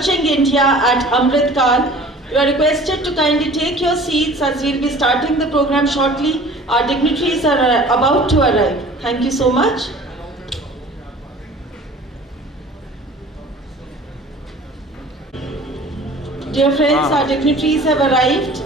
Emerging India at Amritkal. You are requested to kindly take your seats as we will be starting the program shortly. Our dignitaries are about to arrive. Thank you so much. Dear friends, our dignitaries have arrived.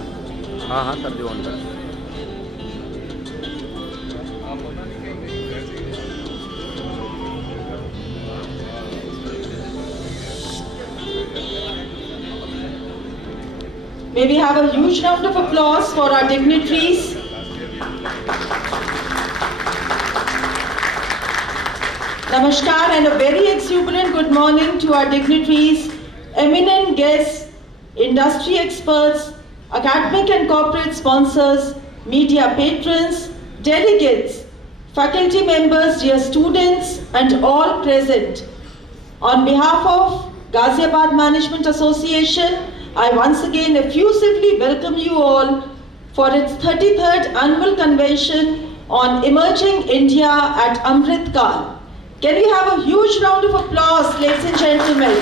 May we have a huge round of applause for our dignitaries. Namaskar and a very exuberant good morning to our dignitaries, eminent guests, industry experts, academic and corporate sponsors, media patrons, delegates, faculty members, dear students, and all present. On behalf of Ghaziabad Management Association, I once again effusively welcome you all for its 33rd Annual Convention on Emerging India at Amritkal. Can we have a huge round of applause, ladies and gentlemen?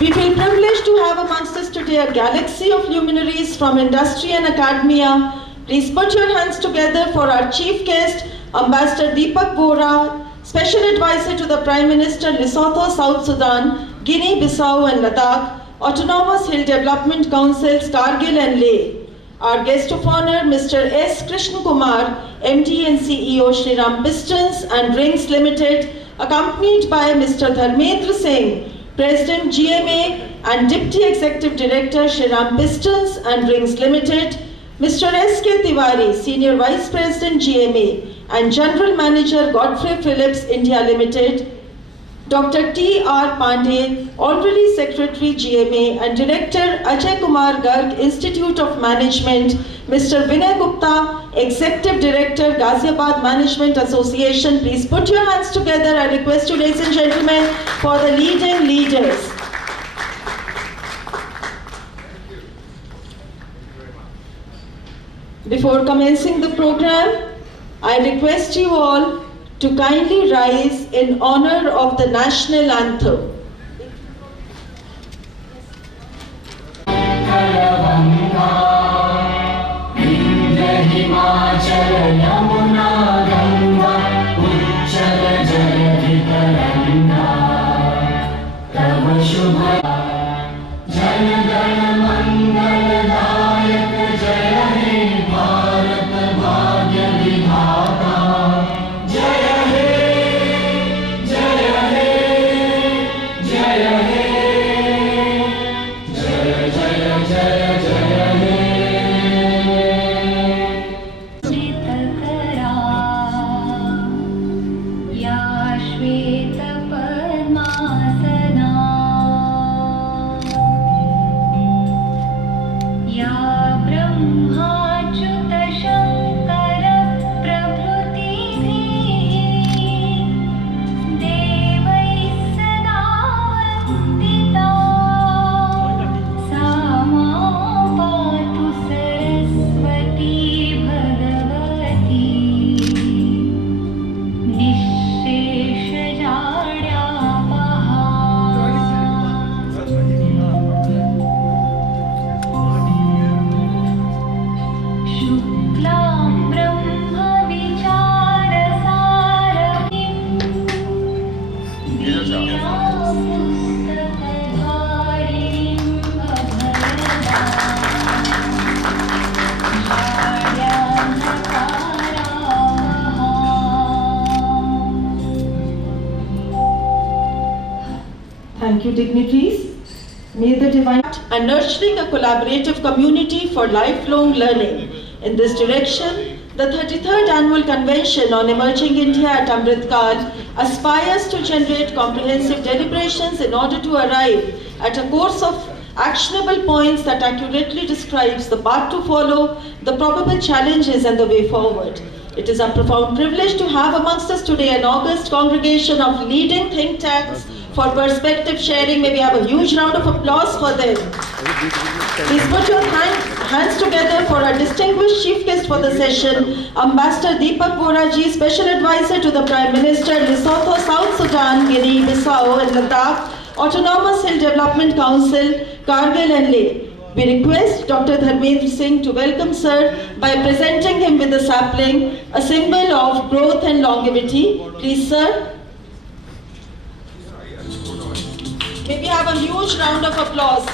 We feel privileged to have amongst us today a galaxy of luminaries from industry and academia. Please put your hands together for our chief guest, Ambassador Deepak Bohra, Special Advisor to the Prime Minister, Lesotho, South Sudan, Guinea-Bissau and Ladakh, Autonomous Hill Development Councils, Kargil and Leh. Our guest of honor, Mr. S. Krishna Kumar, MD and CEO, Shriram Pistons and Rings Limited, accompanied by Mr. Dharmendra Singh, President GMA and Deputy Executive Director, Shriram Pistons and Rings Limited, Mr. S.K. Tiwari, Senior Vice President GMA and General Manager, Godfrey Phillips India Limited, Dr. T.R. Pandey, Honorary Secretary GMA and Director Ajay Kumar Garg, Institute of Management, Mr. Vinay Gupta, Executive Director, Ghaziabad Management Association. Please put your hands together. I request you, ladies and gentlemen, for the leading leaders. Before commencing the program, I request you all to kindly rise in honor of the national anthem. Thank you, dignitaries. May the divine and nurturing a collaborative community for lifelong learning. In this direction, the 33rd Annual Convention on Emerging India at Amritkal aspires to generate comprehensive deliberations in order to arrive at a course of actionable points that accurately describes the path to follow, the probable challenges and the way forward. It is a profound privilege to have amongst us today an august congregation of leading think tanks for perspective sharing. May we have a huge round of applause for them. Please put your hands together for our distinguished chief guest for the session, Ambassador Deepak Bohra Ji, Special Advisor to the Prime Minister, Lesotho, South Sudan, Guinea-Bissau and Ladakh, Autonomous Hill Development Council, Kargil and Leh. We request Dr. Dharmendra Singh to welcome Sir by presenting him with a sapling, a symbol of growth and longevity. Please, Sir. May we have a huge round of applause.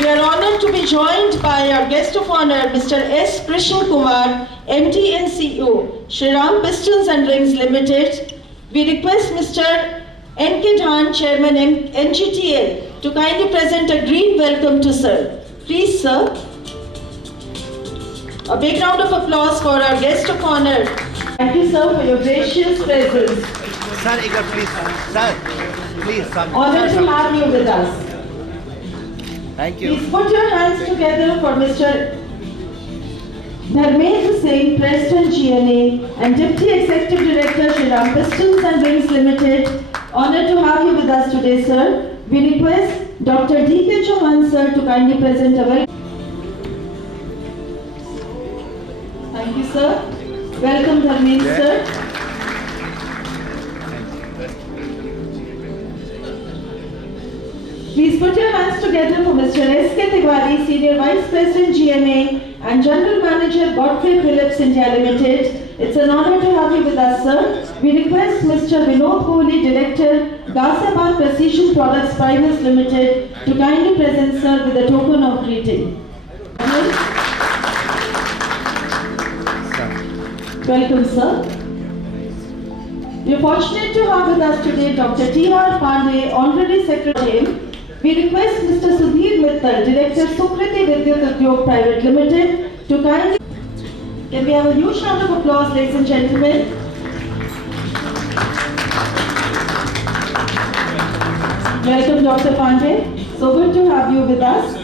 We are honored to be joined by our guest of honor, Mr. S. Krishna Kumar, MD and CEO, Shriram Pistons and Rings Limited. We request Mr. N.K. Dhan, Chairman NGTL, to kindly present a green welcome to Sir. Please, Sir. A big round of applause for our guest of honor. Thank you, Sir, for your gracious presence. Sir, please. Sir, please. Honored to have you with us. Thank you. Please put your hands together for Mr. Dharmendra Singh, President GNA and Deputy Executive Director, Shriram Pistons and Rings Limited. Honored to have you with us today, sir. We request Dr. D.K. Chauhan, sir, to kindly present a welcome. Thank you, sir. Welcome, Dharmendra, sir. Please put your hands together for Mr. S.K. Tiwari, Senior Vice President GMA and General Manager Godfrey Phillips India Limited. It's an honor to have you with us, sir. We request Mr. Vinod Kohli, Director, Ghaziabad Precision Products Private Limited, to kindly present, sir, with a token of greeting. Welcome, sir. We are fortunate to have with us today Dr. T.R. Pandey, Honorary Secretary. We request Mr. Sudhir Mittal, Director, Sukriti Vidyut Udyog Private Limited, to kindly... Can we have a huge round of applause, ladies and gentlemen? Welcome, Dr. Pandey. So good to have you with us.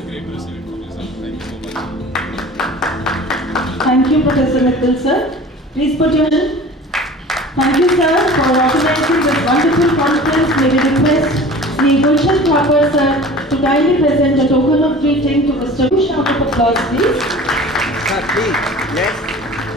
Thank you, Professor Mittal, sir. Please put your hand. Thank you, sir, for organizing this wonderful conference. May we request Sri Gulshan Thapar, sir, to kindly present a token of greeting to Mr. Huge round of applause, please. Sir, please. Yes.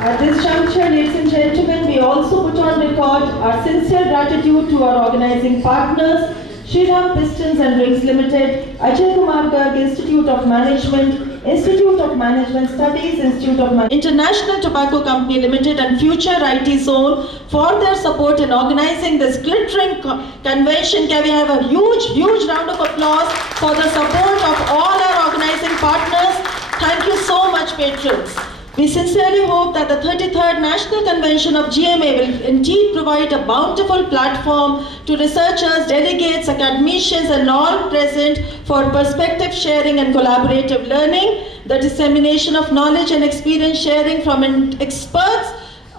At this juncture, ladies and gentlemen, we also put on record our sincere gratitude to our organizing partners, Shriram Pistons and Rings Limited, Ajay Kumar Garg Institute of Management, Institute of Management Studies, Institute of International Tobacco Company Limited and Future IT Zone for their support in organizing this glittering convention. Can we have a huge round of applause for the support of all our organizing partners? Thank you so much, patrons. We sincerely hope that the 33rd National Convention of GMA will indeed provide a bountiful platform to researchers, delegates, academicians and all present for perspective sharing and collaborative learning, the dissemination of knowledge and experience sharing from experts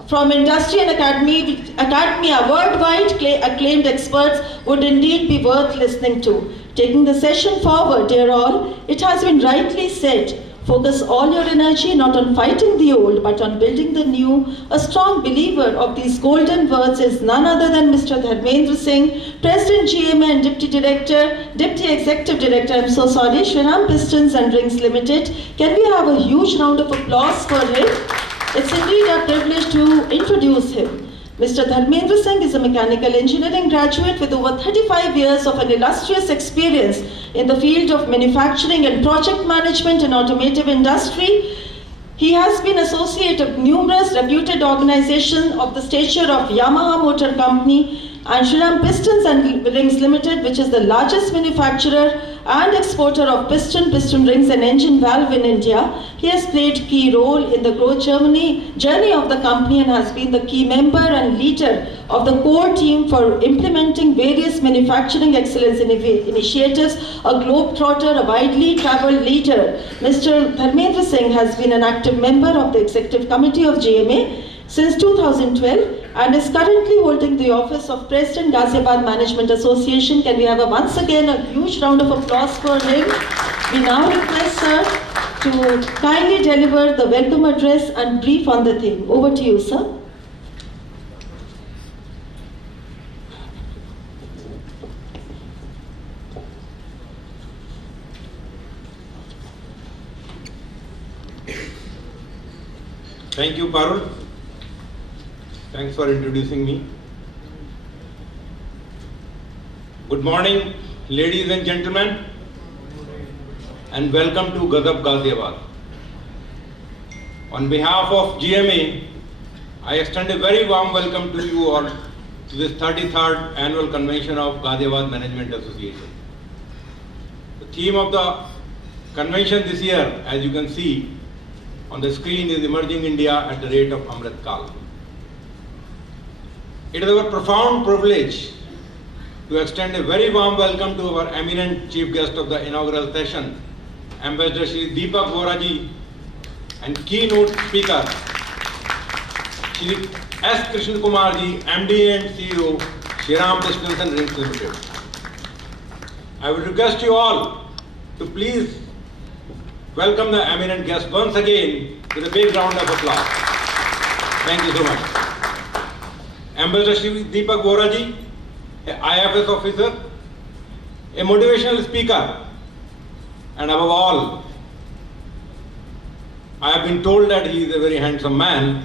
from industry and academia, worldwide acclaimed experts would indeed be worth listening to. Taking the session forward, dear all, it has been rightly said, focus all your energy not on fighting the old, but on building the new. A strong believer of these golden words is none other than Mr. Dharmendra Singh, President GMA and Deputy Executive Director, Shriram Pistons and Rings Limited. Can we have a huge round of applause for him? It's indeed our privilege to introduce him. Mr. Dharmendra Singh is a mechanical engineering graduate with over 35 years of an illustrious experience in the field of manufacturing and project management in automotive industry. He has been associated with numerous reputed organizations of the stature of Yamaha Motor Company and Shriram Pistons and Rings Limited, which is the largest manufacturer and exporter of piston rings and engine valve in India. He has played key role in the growth journey of the company and has been the key member and leader of the core team for implementing various manufacturing excellence initiatives, a globetrotter, a widely traveled leader. Mr. Dharmendra Singh has been an active member of the Executive Committee of GMA since 2012 and is currently holding the office of President Ghaziabad Management Association. Can we have once again a huge round of applause for him? We now request sir to kindly deliver the welcome address and brief on the theme. Over to you, sir. Thank you, Parul. Thanks for introducing me. Good morning, ladies and gentlemen, and welcome to Gadab Ghaziabad. On behalf of GMA, I extend a very warm welcome to you all to this 33rd Annual Convention of Ghaziabad Management Association. The theme of the convention this year, as you can see on the screen, is Emerging India at the Rate of Amrit Kal. It is our profound privilege to extend a very warm welcome to our eminent chief guest of the inaugural session, Ambassador Shri Deepak Vohra and keynote speaker, Shri S. Krishna Kumar ji, MD and CEO, Shriram Distance and Rings Limited. I would request you all to please welcome the eminent guest once again with a big round of applause. Thank you so much. Ambassador Shri Deepak Vohra ji, an IFS officer, a motivational speaker, and above all, I have been told that he is a very handsome man.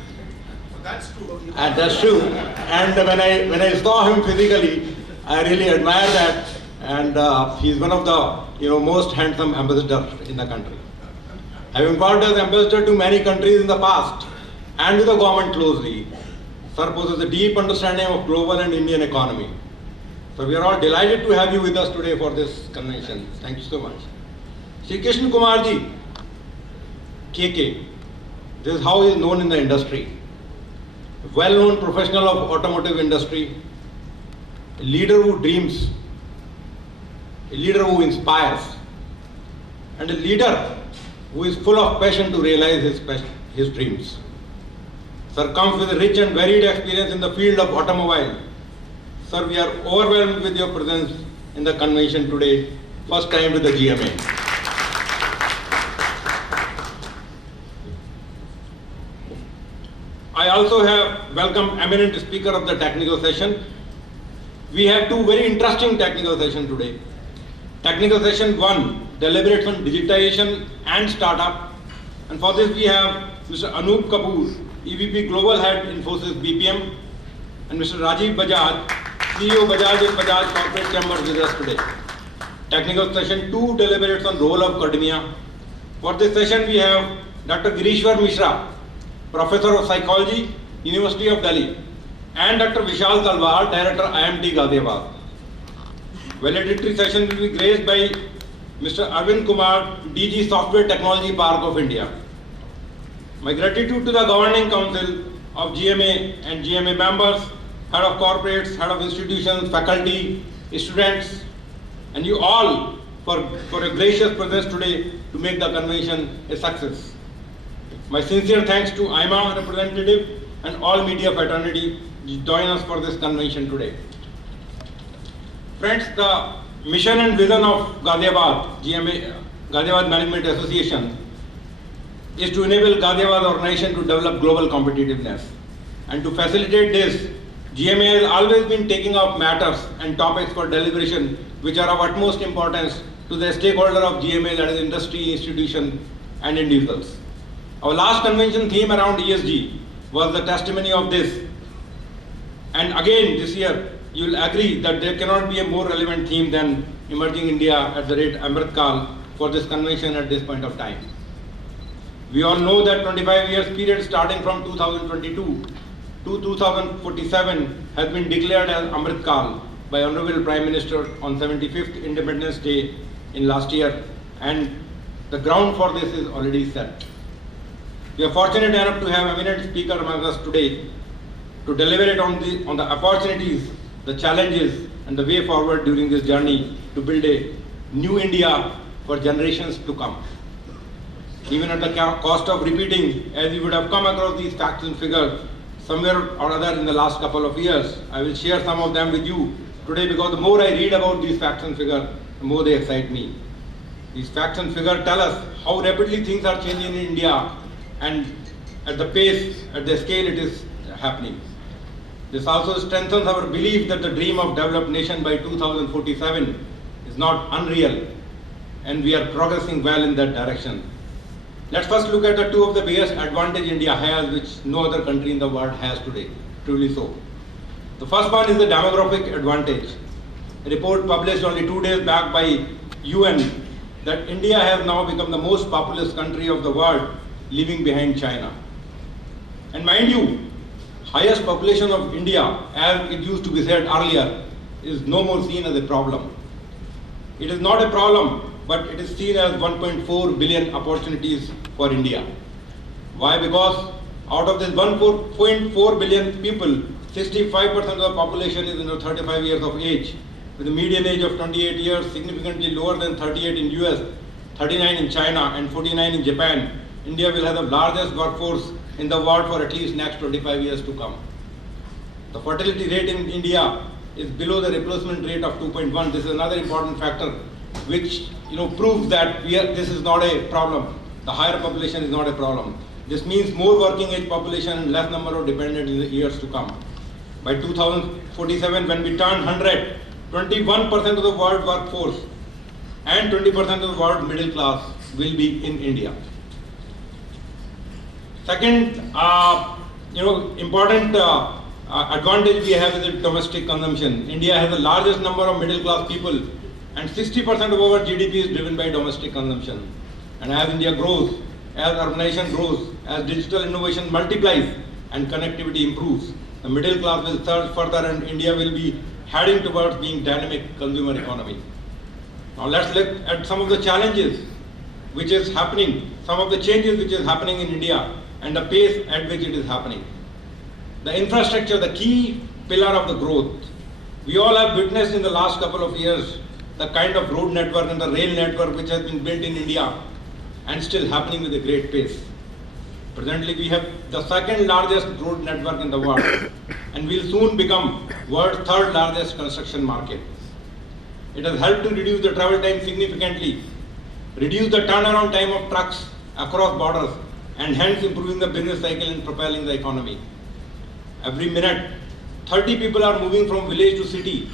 That's true. And that's true. And when I saw him physically, I really admire that. And he is one of the most handsome ambassadors in the country. Having worked as ambassador to many countries in the past and with the government closely, sir possesses a deep understanding of global and Indian economy. So we are all delighted to have you with us today for this convention. Thank you so much. Shri Krishna Kumar ji, KK, this is how he is known in the industry. A well-known professional of automotive industry, a leader who dreams, a leader who inspires, and a leader who is full of passion to realize his dreams. Sir comes with a rich and varied experience in the field of automobile. Sir, we are overwhelmed with your presence in the convention today, first time with the GMA. I also have welcomed eminent speaker of the technical session. We have two very interesting technical sessions today. Technical session 1 deliberates on digitization and startup. And for this we have Mr. Anup Kapoor, EVP Global Head Infosys BPM, and Mr. Rajiv Bajaj, CEO Bajaj and Bajaj Corporate Chambers with us today. Technical session 2 deliberates on role of academia. For this session we have Dr. Girishwar Mishra, Professor of Psychology, University of Delhi, and Dr. Vishal Talwar, Director IMT Ghaziabad. Valedictory session will be graced by Mr. Arvind Kumar, DG Software Technology Park of India. My gratitude to the Governing Council of GMA and GMA members, Head of Corporates, Head of Institutions, faculty, students, and you all for a gracious presence today to make the convention a success. My sincere thanks to IMA representative and all media fraternity join us for this convention today. Friends, the mission and vision of Ghaziabad, GMA, Ghaziabad Management Association, is to enable Ghaziabad organization to develop global competitiveness. And to facilitate this, GMA has always been taking up matters and topics for deliberation which are of utmost importance to the stakeholder of GMA, that is industry, institution, and individuals. Our last convention theme around ESG was the testimony of this. And again, this year, you will agree that there cannot be a more relevant theme than Emerging India at the Rate Amrit Kal for this convention at this point of time. We all know that 25 years period starting from 2022 to 2047 has been declared as Amrit Kal by Honorable Prime Minister on 75th Independence Day in last year, and the ground for this is already set. We are fortunate enough to have eminent speaker among us today to deliberate on the opportunities, the challenges, and the way forward during this journey to build a new India for generations to come. Even at the cost of repeating, as you would have come across these facts and figures somewhere or other in the last couple of years, I will share some of them with you today, because the more I read about these facts and figures, the more they excite me. These facts and figures tell us how rapidly things are changing in India and at the pace, at the scale it is happening. This also strengthens our belief that the dream of developed nation by 2047 is not unreal, and we are progressing well in that direction. Let's first look at the two of the biggest advantage India has, which no other country in the world has today, truly so. The first one is the demographic advantage. report published only 2 days back by UN that India has now become the most populous country of the world, leaving behind China. And mind you, highest population of India, as it used to be said earlier, is no more seen as a problem. It is not a problem, but it is seen as 1.4 billion opportunities for India. Why? Because out of this 1.4 billion people, 65% of the population is under 35 years of age, with a median age of 28 years, significantly lower than 38 in US, 39 in China, and 49 in Japan. India will have the largest workforce in the world for at least next 25 years to come. The fertility rate in India is below the replacement rate of 2.1. This is another important factor which proves that this is not a problem. The higher population is not a problem. This means more working age population and less number of dependents in the years to come. By 2047, when we turn 100, 21% of the world workforce and 20% of the world middle class will be in India. Second, important advantage we have is the domestic consumption. India has the largest number of middle class people, and 60% of our GDP is driven by domestic consumption. And as India grows, as urbanization grows, as digital innovation multiplies and connectivity improves, the middle class will surge further and India will be heading towards being dynamic consumer economy. Now let's look at some of the challenges which is happening, some of the changes which is happening in India and the pace at which it is happening. The infrastructure, the key pillar of the growth. We all have witnessed in the last couple of years the kind of road network and the rail network which has been built in India and still happening with a great pace. Presently we have the second largest road network in the world and will soon become world's third largest construction market. It has helped to reduce the travel time significantly, reduce the turnaround time of trucks across borders, and hence improving the business cycle and propelling the economy. Every minute, 30 people are moving from village to city.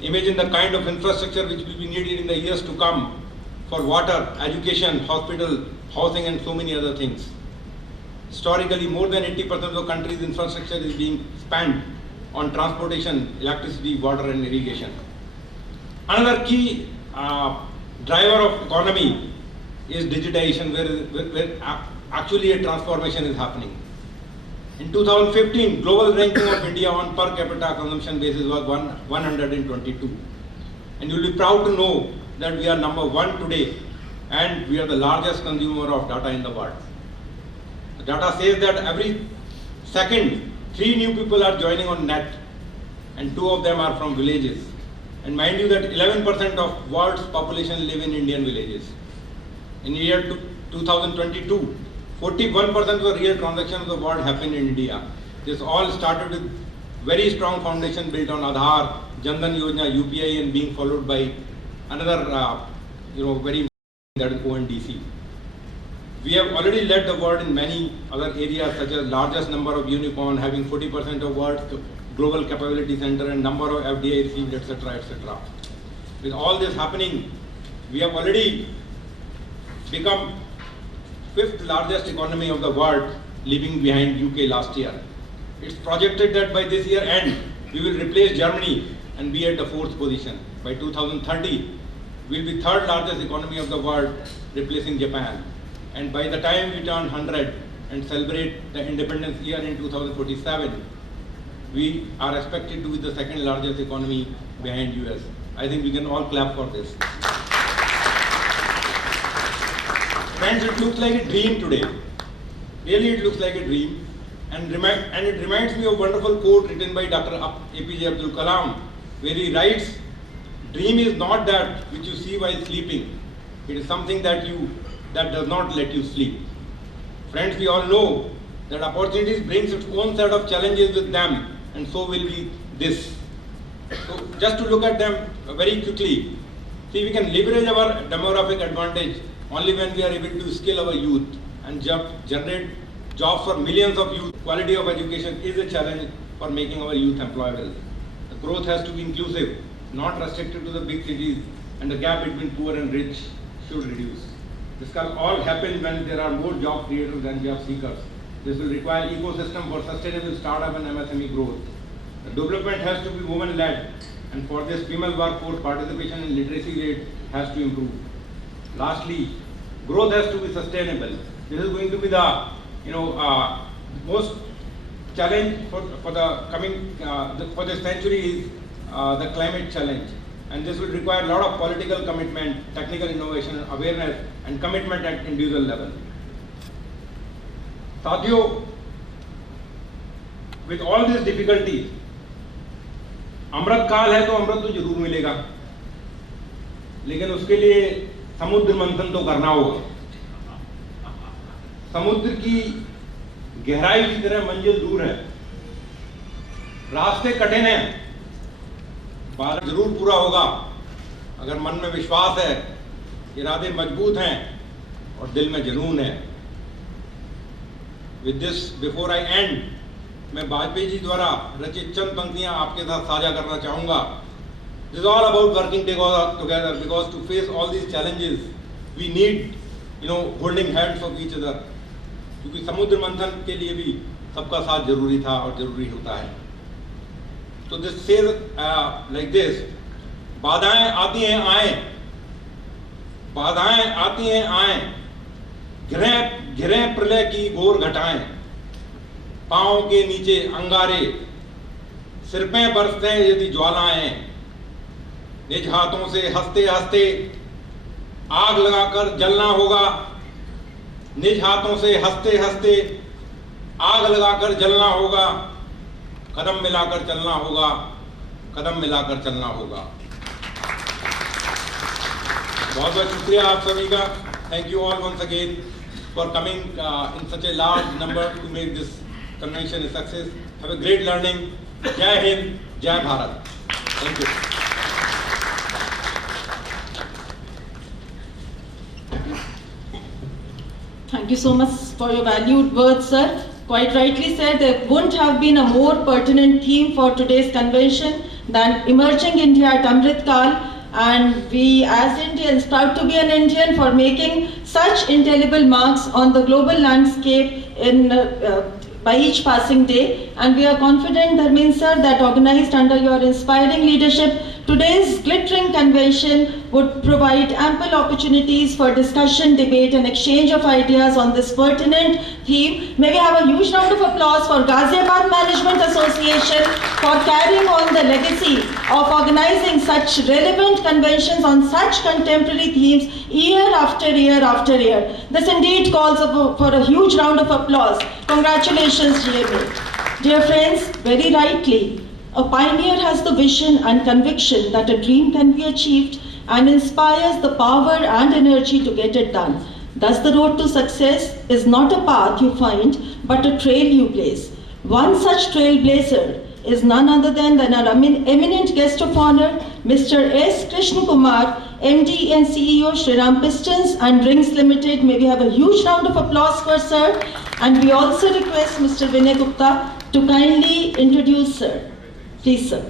Imagine the kind of infrastructure which will be needed in the years to come for water, education, hospital, housing, and so many other things. Historically, more than 80% of the country's infrastructure is being spent on transportation, electricity, water, and irrigation. Another key driver of economy is digitization, where actually a transformation is happening. In 2015, global ranking of India on per capita consumption basis was 122. And you'll be proud to know that we are number 1 today and we are the largest consumer of data in the world. The data says that every second, 3 new people are joining on net and 2 of them are from villages. And mind you that 11% of world's population live in Indian villages. In year 2022, 41% of the real transactions of the world happen in India. This all started with very strong foundation built on Aadhaar, Jan Dhan Yojana, UPI, and being followed by another very that is ONDC. We have already led the world in many other areas such as largest number of unicorn, having 40% of world's global capability center and number of FDI received, etc., etc. With all this happening, we have already become 5th largest economy of the world, leaving behind UK last year. It's projected that by this year end, we will replace Germany and be at the 4th position. By 2030, we'll be 3rd largest economy of the world, replacing Japan. And by the time we turn 100 and celebrate the independence year in 2047, we are expected to be the 2nd largest economy behind US. I think we can all clap for this. Friends, it looks like a dream today. Really, it looks like a dream. And it reminds me of a wonderful quote written by Dr. APJ Abdul Kalam, where he writes, "Dream is not that which you see while sleeping. It is something that does not let you sleep." Friends, we all know that opportunities brings its own set of challenges with them, and so will be this. So just to look at them very quickly, see, we can leverage our demographic advantage only when we are able to skill our youth and generate jobs for millions of youth. Quality of education is a challenge for making our youth employable. The growth has to be inclusive, not restricted to the big cities, and the gap between poor and rich should reduce. This can all happen when there are more job creators than job seekers. This will require ecosystem for sustainable startup and MSME growth. The development has to be women-led and for this female workforce participation and literacy rate has to improve. Lastly, growth has to be sustainable. This is going to be the most challenge for the coming for this century is the climate challenge, and this will require a lot of political commitment, technical innovation, awareness, and commitment at individual level. साथियों, with all these difficulties, अमृत काल है तो अमृत तो जरूर मिलेगा, लेकिन उसके लिए समुद्र मंथन तो करना होगा। समुद्र की गहराई की तरह मंजिल दूर है, रास्ते कठिन हैं, वादा जरूर पूरा होगा अगर मन में विश्वास है, इरादे मजबूत हैं और दिल में जुनून है। With this, before I end, मैं वाजपेयी जी द्वारा रचित चंद पंक्तियां आपके साथ साझा करना चाहूंगा। This is all about working together, because to face all these challenges, we need, holding hands of each other. क्योंकि समुद्र मंथन के लिए भी सबका साथ जरूरी था और जरूरी होता है। तो this says like this: बाधाएं आती हैं आए, बाधाएं आती हैं आए, घिरे प्रलय की घोर घटाएं, पांव के नीचे अंगारे, सिर पे बरसते यदि ज्वालाएं, निज हाथों से हंसते हंसते आग लगाकर जलना होगा, निज हाथों से हंसते हंसते आग लगाकर जलना होगा, कदम मिलाकर चलना होगा, कदम मिलाकर चलना होगा। बहुत बहुत शुक्रिया आप सभी का। Thank you all once again for coming in such a large number to make this convention a success. Have a great learning. Jai Hind, Jai Bharat. Thank you. Thank you so much for your valued words, sir. Quite rightly said, there wouldn't have been a more pertinent theme for today's convention than emerging India at Amrit Kal. And we as Indians, proud to be an Indian for making such indelible marks on the global landscape by each passing day. And we are confident, Dharmin sir, that organized under your inspiring leadership, today's glittering convention would provide ample opportunities for discussion, debate and exchange of ideas on this pertinent theme. May we have a huge round of applause for Ghaziabad Management Association for carrying on the legacy of organizing such relevant conventions on such contemporary themes year after year after year. This indeed calls for a huge round of applause. Congratulations, GMA. Dear friends, very rightly, a pioneer has the vision and conviction that a dream can be achieved and inspires the power and energy to get it done. Thus, the road to success is not a path you find, but a trail you blaze. One such trailblazer is none other than our eminent guest of honor, Mr. S. Krishna Kumar, MD and CEO, Shriram Pistons and Rings Limited. May we have a huge round of applause for sir. And we also request Mr. Vinay Gupta to kindly introduce sir. Please, sir.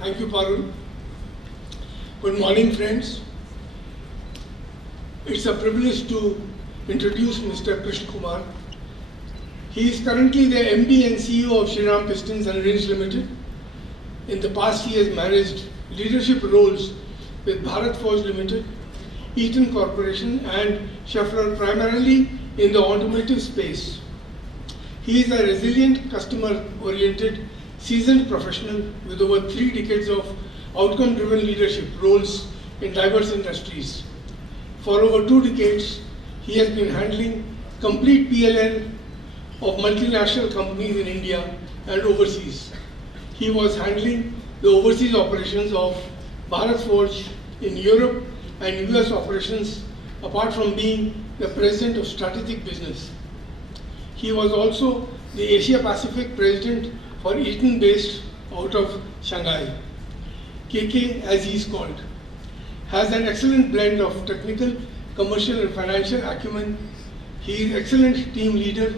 Thank you, Parul. Good morning, friends. It's a privilege to introduce Mr. Krishna Kumar. He is currently the MD and CEO of Shriram Pistons and Rings Limited. In the past, he has managed leadership roles with Bharat Forge Limited, Eaton Corporation and Schaeffler, primarily in the automotive space. He is a resilient, customer-oriented, seasoned professional with over 3 decades of outcome-driven leadership roles in diverse industries. For over 2 decades, he has been handling complete PLN of multinational companies in India and overseas. He was handling the overseas operations of Bharat Forge in Europe and US operations, apart from being the president of strategic business. He was also the Asia Pacific president for Eaton based out of Shanghai. KK, as he is called, has an excellent blend of technical, commercial and financial acumen. He is an excellent team leader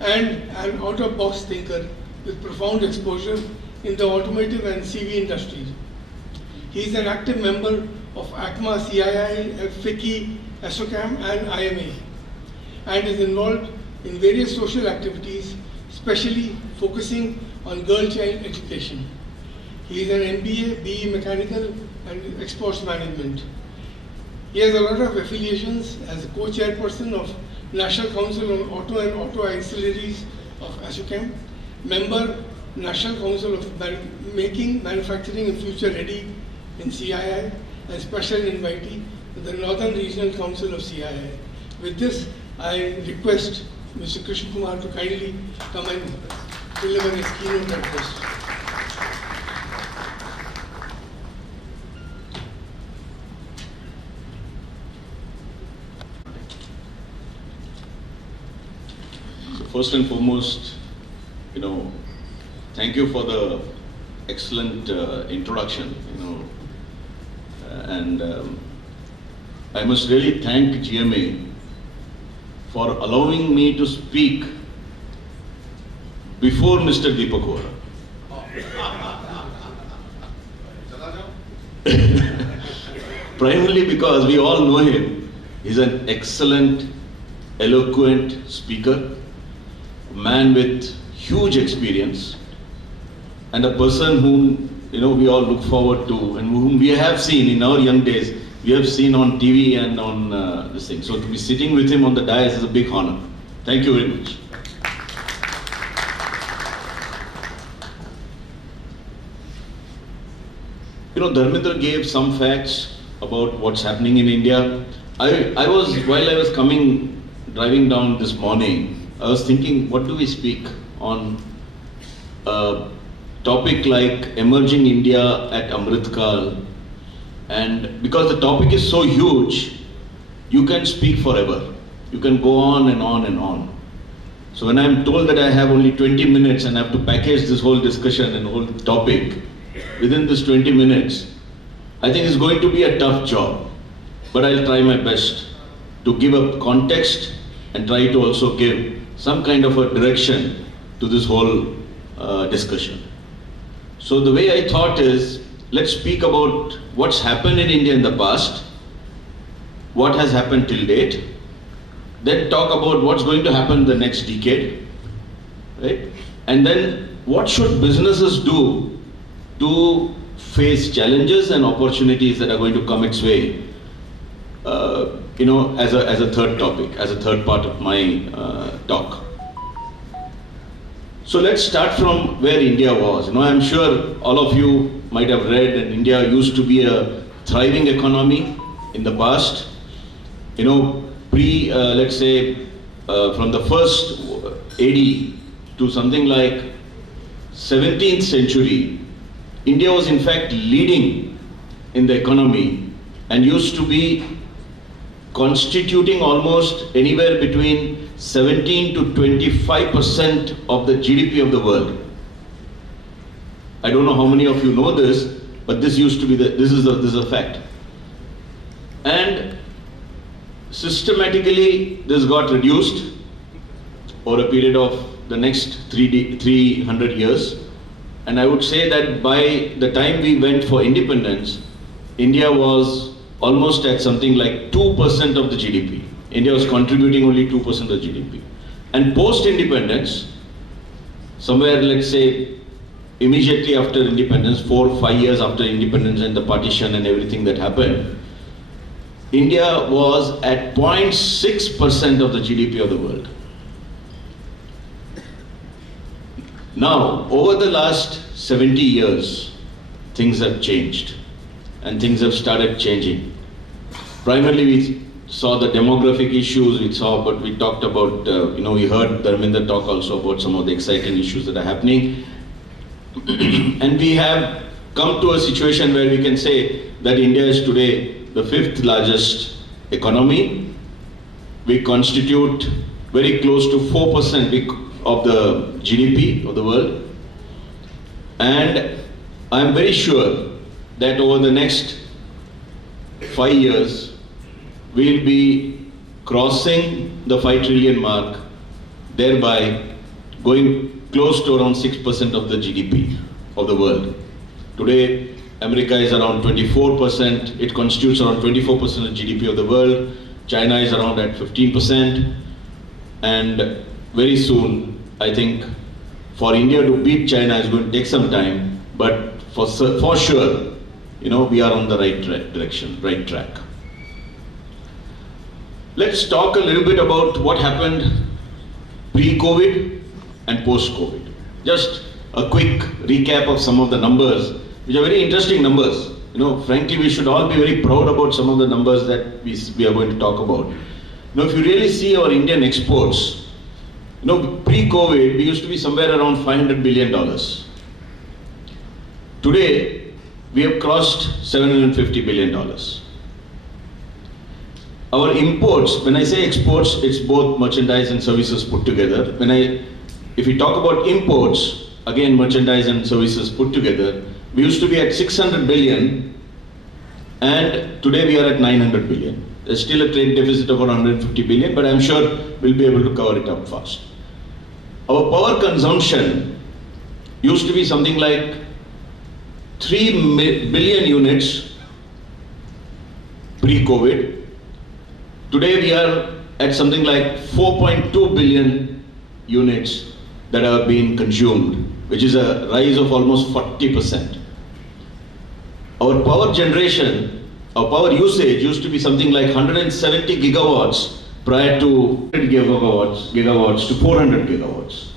and an out-of-box thinker with profound exposure in the automotive and CV industries. He is an active member of ACMA, CII, FICCI, ASSOCHAM and IMA, and is involved in various social activities, especially focusing on girl-child education. He is an MBA, BE Mechanical and Exports Management. He has a lot of affiliations as a co-chairperson of National Council on Auto and Auto Ancillaries of ASSOCHAM, member National Council of Making, Manufacturing and Future Ready in CII, and special invitee to the Northern Regional Council of CII. With this, I request Mr. Krishna Kumar to kindly come and deliver his keynote address. First and foremost, thank you for the excellent introduction, and I must really thank GMA for allowing me to speak before Mr. Deepak Vohra. Primarily because we all know him. He's an excellent, eloquent speaker, a man with huge experience, and a person whom we all look forward to, and whom we have seen in our young days. We have seen on TV and on this thing. So to be sitting with him on the dais is a big honor. Thank you very much. Dharmendra gave some facts about what's happening in India. While I was driving down this morning, I was thinking, what do we speak on a topic like emerging India at Amritkal? And because the topic is so huge, you can speak forever. You can go on and on and on. So when I'm told that I have only 20 minutes and I have to package this whole discussion and whole topic within this 20 minutes, I think it's going to be a tough job. But I'll try my best to give a context and try to also give some kind of a direction to this whole discussion. So the way I thought is, let's speak about what's happened in India in the past, what has happened till date, then talk about what's going to happen the next decade, right? And then what should businesses do to face challenges and opportunities that are going to come its way, as a third topic, as a third part of my talk. So let's start from where India was. I'm sure all of you might have read that India used to be a thriving economy in the past. Let's say, from the first AD to something like 17th century, India was in fact leading in the economy and used to be constituting almost anywhere between 17 to 25% of the GDP of the world. I don't know how many of you know this, but this used to be this is a fact. And systematically this got reduced over a period of the next 300 years. And I would say that by the time we went for independence, India was almost at something like 2% of the GDP. India was contributing only 2% of the GDP. And post-independence, somewhere, let's say, immediately after independence, 4 or 5 years after independence and the partition and everything that happened, India was at 0.6% of the GDP of the world. Now, over the last 70 years, things have changed and things have started changing. Primarily, we saw the demographic issues, but we talked about, we heard Dharmendra talk also about some of the exciting issues that are happening. And we have come to a situation where we can say that India is today the 5th largest economy. We constitute very close to 4% of the GDP of the world. And I'm very sure that over the next 5 years, we'll be crossing the 5 trillion mark, thereby going close to around 6% of the GDP of the world. Today, America is around 24%, it constitutes around 24% of GDP of the world. China is around at 15%, and very soon, I think For India to beat China is going to take some time, but for sure, we are on the right direction, right track. Let's talk a little bit about what happened pre-COVID and post-COVID. Just a quick recap of some of the numbers, which are very interesting numbers. Frankly, we should all be very proud about some of the numbers that we are going to talk about. If you really see our Indian exports, pre-COVID, we used to be somewhere around $500 billion. Today, we have crossed $750 billion. Our imports, when I say exports, it's both merchandise and services put together. If we talk about imports, again, merchandise and services put together, we used to be at 600 billion, and today we are at 900 billion. There's still a trade deficit of around 150 billion, but I'm sure we'll be able to cover it up fast. Our power consumption used to be something like 3 billion units pre-COVID. Today we are at something like 4.2 billion units that are being consumed, which is a rise of almost 40%. Our power generation, our power usage used to be something like 170 gigawatts prior to 100 gigawatts to 400 gigawatts.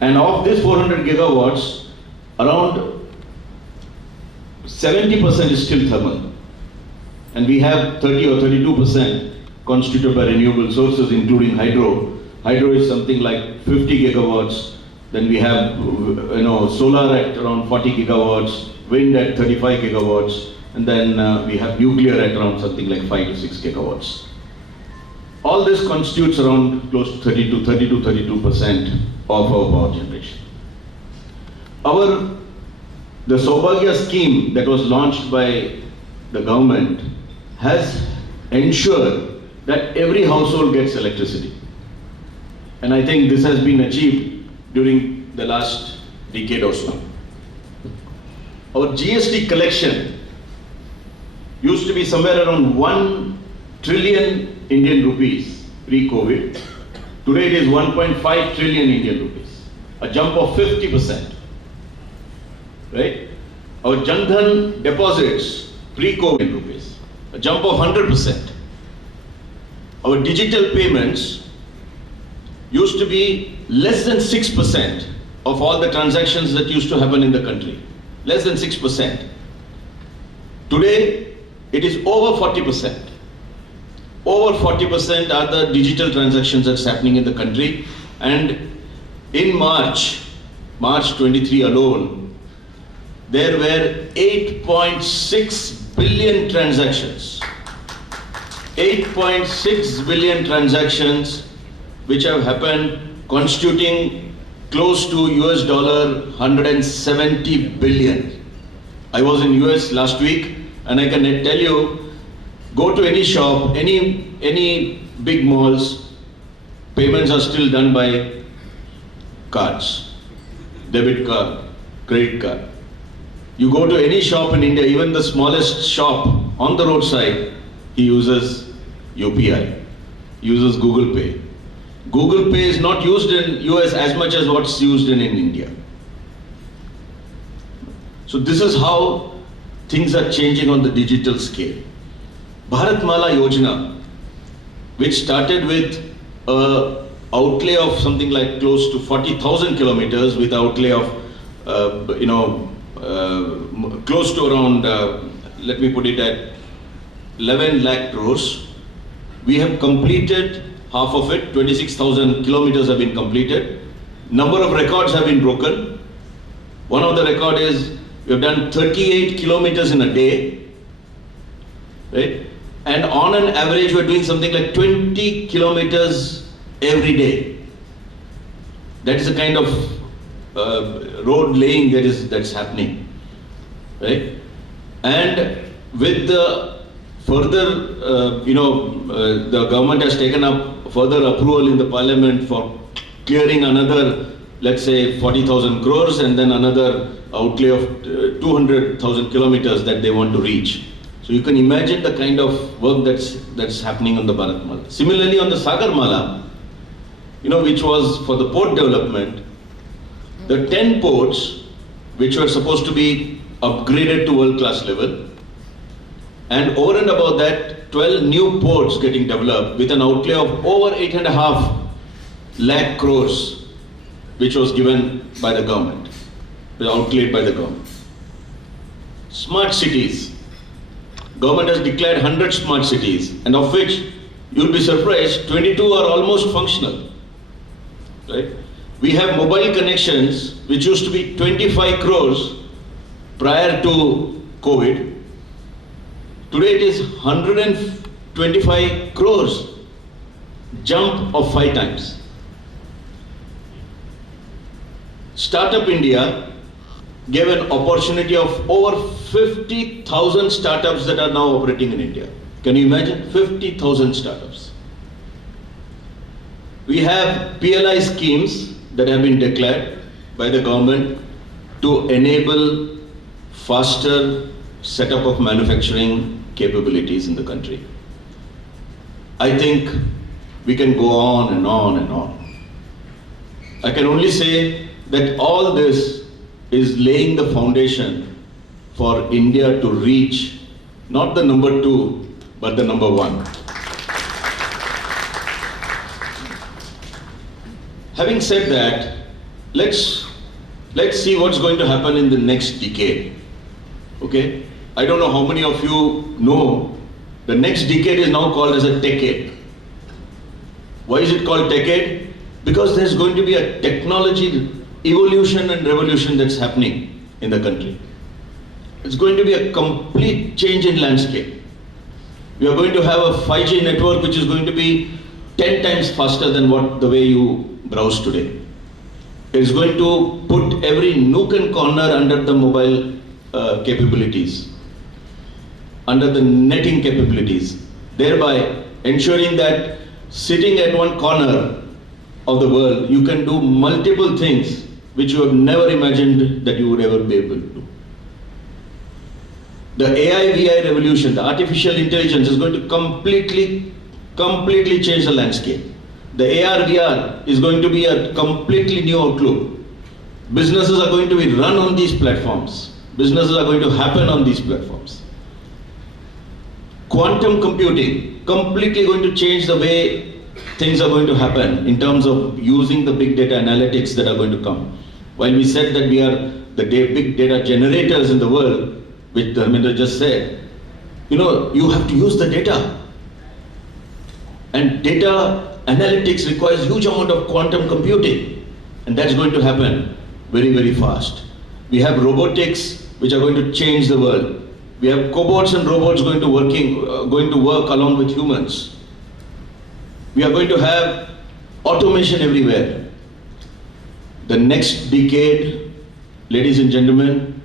And of this 400 gigawatts, around 70% is still thermal. And we have 30 or 32% constituted by renewable sources, including hydro. Hydro is something like 50 gigawatts. Then we have solar at around 40 gigawatts, wind at 35 gigawatts, and then we have nuclear at around something like 5 to 6 gigawatts. All this constitutes around close to 32% of our power generation. The Saubhagya scheme that was launched by the government has ensured that every household gets electricity. And I think this has been achieved during the last decade or so. Our GST collection used to be somewhere around 1 trillion Indian rupees pre-COVID. Today it is 1.5 trillion Indian rupees, a jump of 50%. Right? Our Jan Dhan deposits pre-COVID rupees, a jump of 100%. Our digital payments used to be less than 6% of all the transactions that used to happen in the country. Less than 6%. Today, it is over 40%. Over 40% are the digital transactions that's happening in the country. And in March 23 alone, there were 8.6 billion transactions. 8.6 billion transactions which have happened, constituting close to US dollar 170 billion. I was in US last week, and I can tell you, go to any shop, any big malls, payments are still done by cards, debit card, credit card. You go to any shop in India, even the smallest shop on the roadside, he uses UPI, uses Google Pay. Google Pay is not used in US as much as what's used in India. So this is how things are changing on the digital scale. Bharatmala Yojana, which started with an outlay of something like close to 40,000 kilometers with outlay of close to around, let me put it at 11 lakh crores. We have completed half of it, 26,000 kilometers have been completed. Number of records have been broken. One of the record is we have done 38 kilometers in a day, right? And on an average, we're doing something like 20 kilometers every day. That is the kind of road laying that's happening, right? And with the further, the government has taken up further approval in the parliament for clearing another, let's say, 40,000 crores and then another outlay of 200,000 kilometers that they want to reach. So you can imagine the kind of work that's happening on the Bharatmala. Similarly, on the Sagarmala, which was for the port development, The 10 ports, which were supposed to be upgraded to world-class level, and over and above that, 12 new ports getting developed with an outlay of over 8.5 lakh crores, which was given by the government, outlaid by the government. Smart cities. Government has declared 100 smart cities, and of which you'll be surprised, 22 are almost functional. Right? We have mobile connections, which used to be 25 crores prior to COVID. Today it is 125 crores, jump of 5 times. Startup India gave an opportunity of over 50,000 startups that are now operating in India. Can you imagine? 50,000 startups. We have PLI schemes that have been declared by the government to enable faster setup of manufacturing capabilities in the country. I think we can go on and on and on. I can only say that all this is laying the foundation for India to reach not the number 2, but the number 1. Having said that, let's see what's going to happen in the next decade. Okay? I don't know how many of you know, the next decade is now called as a decade. Why is it called decade? Because there's going to be a technology evolution and revolution that's happening in the country. It's going to be a complete change in landscape. We are going to have a 5G network which is going to be 10 times faster than the way you browse today. It's going to put every nook and corner under the mobile capabilities, under the netting capabilities, thereby ensuring that sitting at one corner of the world, you can do multiple things which you have never imagined that you would ever be able to do. The AI/VI revolution, the artificial intelligence, is going to completely change the landscape. The AR/VR is going to be a completely new outlook. Businesses are going to be run on these platforms. Businesses are going to happen on these platforms. Quantum computing, completely going to change the way things are going to happen in terms of using the big data analytics that are going to come. While we said that we are the big data generators in the world, which Dharmendra just said, you have to use the data. And data analytics requires huge amount of quantum computing. And that's going to happen very, very fast. We have robotics, which are going to change the world. We have cobots and robots going to work along with humans. We are going to have automation everywhere. The next decade, ladies and gentlemen,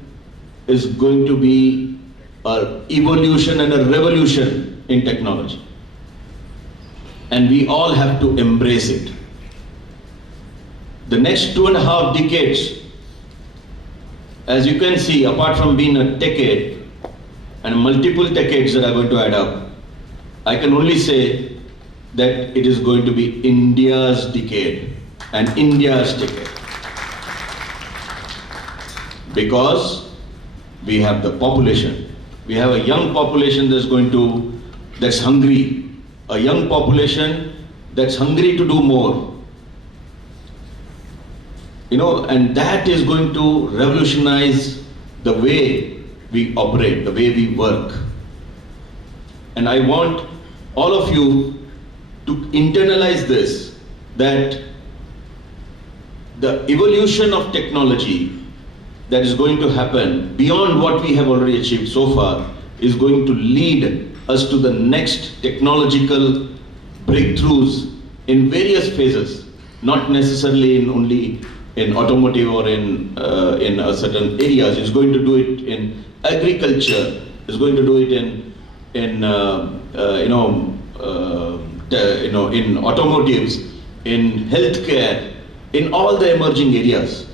is going to be an evolution and a revolution in technology. And we all have to embrace it. The next 2.5 decades, as you can see, apart from being a decade and multiple decades that are going to add up, I can only say that it is going to be India's decade and India's decade. Because we have the population. We have a young population that's hungry. A young population that's hungry to do more. And that is going to revolutionize the way we operate, the way we work. And I want all of you to internalize this, that the evolution of technology that is going to happen beyond what we have already achieved so far is going to lead us to the next technological breakthroughs in various phases, not necessarily only in automotive or in certain areas. It's going to do it in agriculture. It's going to do it in automotives, in healthcare, in all the emerging areas.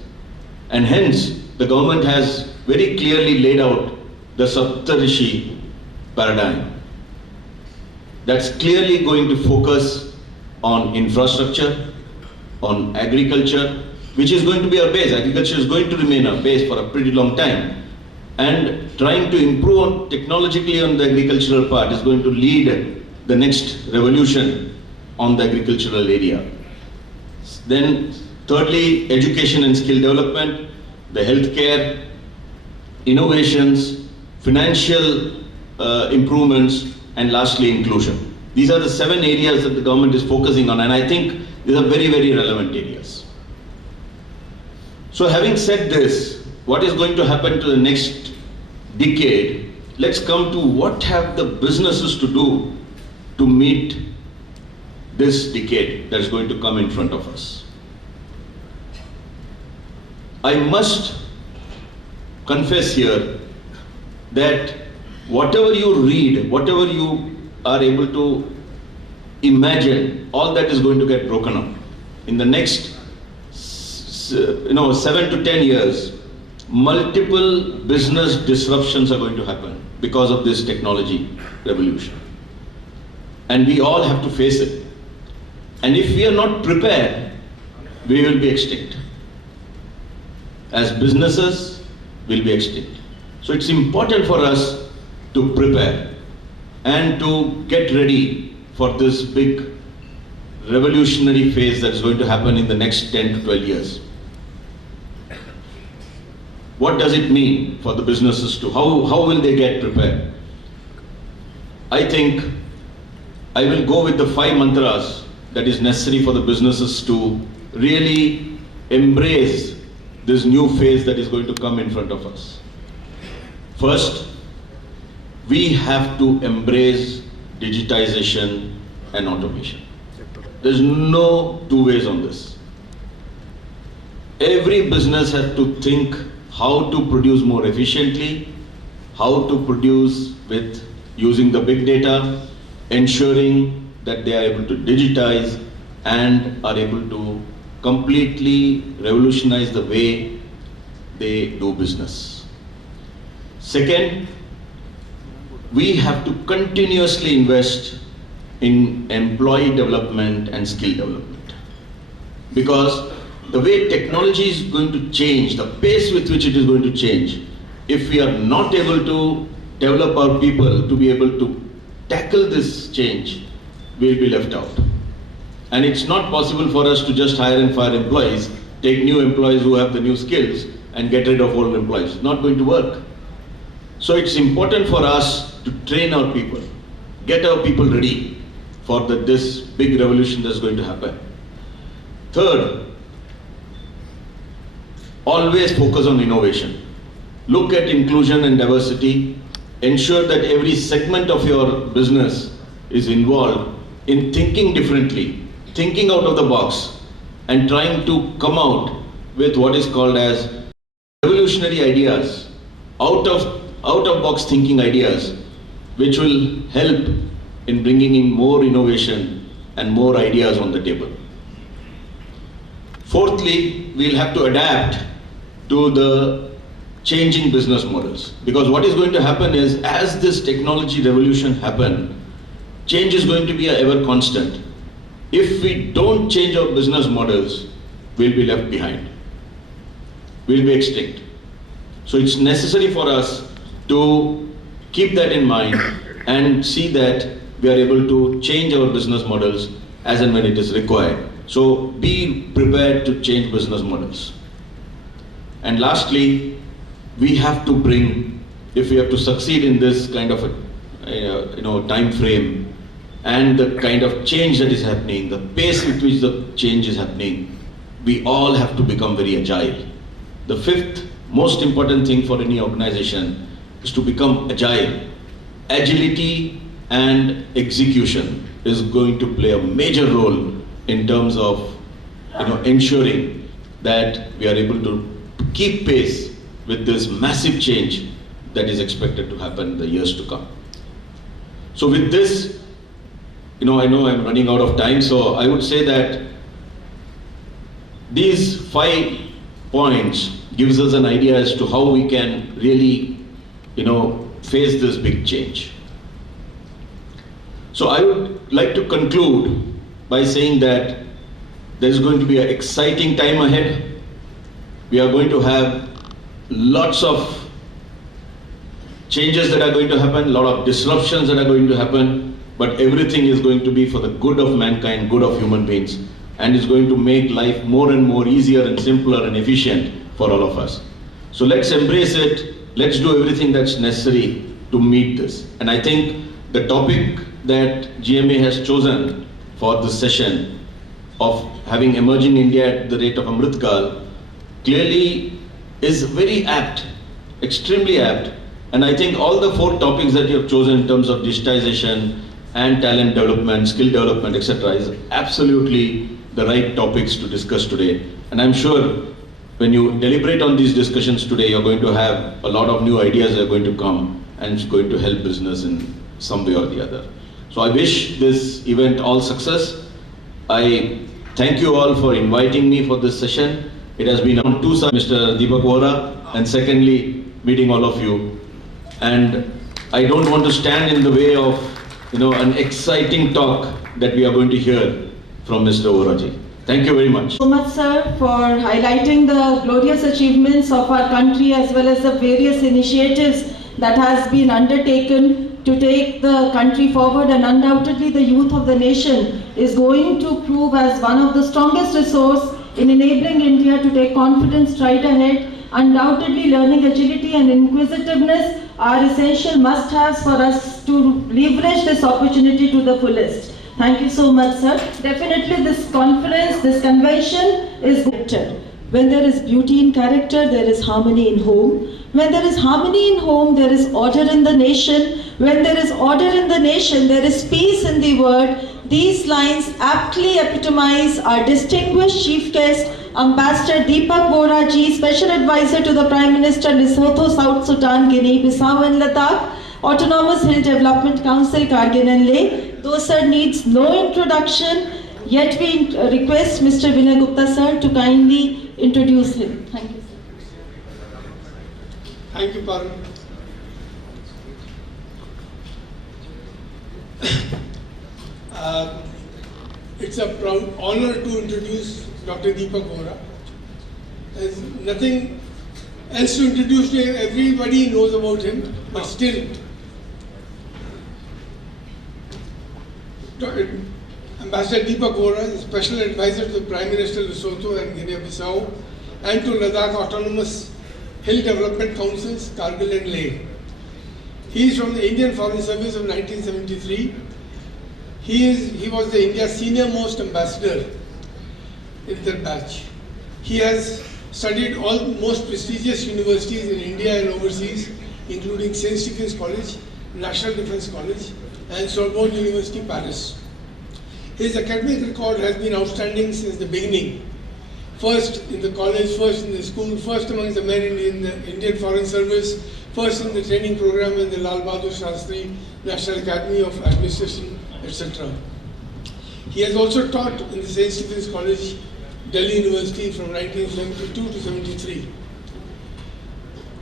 And hence, the government has very clearly laid out the Saptarishi paradigm. That's clearly going to focus on infrastructure, on agriculture, which is going to be our base. Agriculture is going to remain our base for a pretty long time. And trying to improve technologically on the agricultural part is going to lead the next revolution on the agricultural area. Then thirdly, education and skill development, the healthcare, innovations, financial improvements, and lastly inclusion. These are the 7 areas that the government is focusing on, and I think these are very, very relevant areas. So having said this, what is going to happen to the next decade? Let's come to what have the businesses to do to meet this decade that is going to come in front of us. I must confess here that whatever you read, whatever you are able to imagine, all that is going to get broken up. In the next 7 to 10 years, multiple business disruptions are going to happen because of this technology revolution. And we all have to face it. And if we are not prepared, we will be extinct. As businesses, we'll be extinct. So it's important for us to prepare and to get ready for this big revolutionary phase that is going to happen in the next 10 to 12 years. What does it mean for the businesses to, how will they get prepared? I think I will go with the 5 mantras that is necessary for the businesses to really embrace this new phase that is going to come in front of us. First, we have to embrace digitization and automation. There's no two ways on this. Every business has to think how to produce more efficiently, how to produce with using the big data, ensuring that they are able to digitize and are able to completely revolutionize the way they do business. Second, we have to continuously invest in employee development and skill development. Because the way technology is going to change, the pace with which it is going to change, if we are not able to develop our people to be able to tackle this change, we'll be left out. And it's not possible for us to just hire and fire employees, take new employees who have the new skills and get rid of old employees. It's not going to work. So it's important for us to train our people, get our people ready for this big revolution that's going to happen. Third, always focus on innovation. Look at inclusion and diversity. Ensure that every segment of your business is involved in thinking differently, thinking out of the box, and trying to come out with what is called as revolutionary ideas, out of box thinking ideas, which will help in bringing in more innovation and more ideas on the table. Fourthly, we'll have to adapt to the changing business models, because what is going to happen is, as this technology revolution happens, change is going to be ever constant. If we don't change our business models, we'll be left behind. We'll be extinct. So it's necessary for us to keep that in mind and see that we are able to change our business models as and when it is required. So be prepared to change business models. And lastly, we have to bring, if we have to succeed in this kind of a time frame and the kind of change that is happening, the pace with which the change is happening, we all have to become very agile. The fifth most important thing for any organization is to become agile. Agility and execution is going to play a major role in terms of ensuring that we are able to keep pace with this massive change that is expected to happen in the years to come. So with this, I know I'm running out of time, so I would say that these 5 points gives us an idea as to how we can really, face this big change. So I would like to conclude by saying that there's going to be an exciting time ahead. We are going to have lots of changes that are going to happen, lot of disruptions that are going to happen, but everything is going to be for the good of mankind, good of human beings, and is going to make life more and more easier and simpler and efficient for all of us. So let's embrace it, let's do everything that's necessary to meet this. And I think the topic that GMA has chosen for this session of having emerging India at the rate of Amritkal clearly is very apt, extremely apt. And I think all the 4 topics that you have chosen in terms of digitization and talent development, skill development, etc. is absolutely the right topics to discuss today. And I'm sure when you deliberate on these discussions today, you're going to have a lot of new ideas that are going to come and it's going to help business in some way or the other. So I wish this event all success. I thank you all for inviting me for this session. It has been on 2 sides, Mr. Deepak Vohra, and secondly, meeting all of you. And I don't want to stand in the way of, an exciting talk that we are going to hear from Mr. Vohra. Thank you very much. So much, sir, for highlighting the glorious achievements of our country as well as the various initiatives that has been undertaken to take the country forward, and undoubtedly the youth of the nation is going to prove as one of the strongest resource in enabling India to take confident stride ahead. Undoubtedly, learning agility and inquisitiveness are essential must-haves for us to leverage this opportunity to the fullest. Thank you so much, sir. Definitely this conference, this convention is character. When there is beauty in character, there is harmony in home. When there is harmony in home, there is order in the nation. When there is order in the nation, there is peace in the world. These lines aptly epitomize our distinguished chief guest, Ambassador Deepak Vohra Ji, Special Advisor to the Prime Minister, Lesotho, South Sudan, Guinea-Bissau and Ladakh, Autonomous Hill Development Council, Kargil and Leh. Though sir needs no introduction, yet we request Mr. Vinay Gupta sir to kindly introduce him. Thank you, sir. Thank you, Parul. It's a proud honor to introduce Dr. Deepak Vohra. There's nothing else to introduce to him. Everybody knows about him, but still, Ambassador Deepak Vohra is Special Advisor to the Prime Minister Lesotho and Guinea-Bissau and to Ladakh Autonomous Hill Development Councils, Kargil and Leh. He is from the Indian Foreign Service of 1973. He was the India's senior most ambassador in their batch. He has studied all most prestigious universities in India and overseas, including St. Stephen's College, National Defense College, and Sorbonne University, Paris. His academic record has been outstanding since the beginning. First in the college, first in the school, first amongst the men in the Indian Foreign Service, first in the training program in the Lal Bahadur Shastri National Academy of Administration, etc. He has also taught in the St. Stephen's College, Delhi University from 1972 to 73.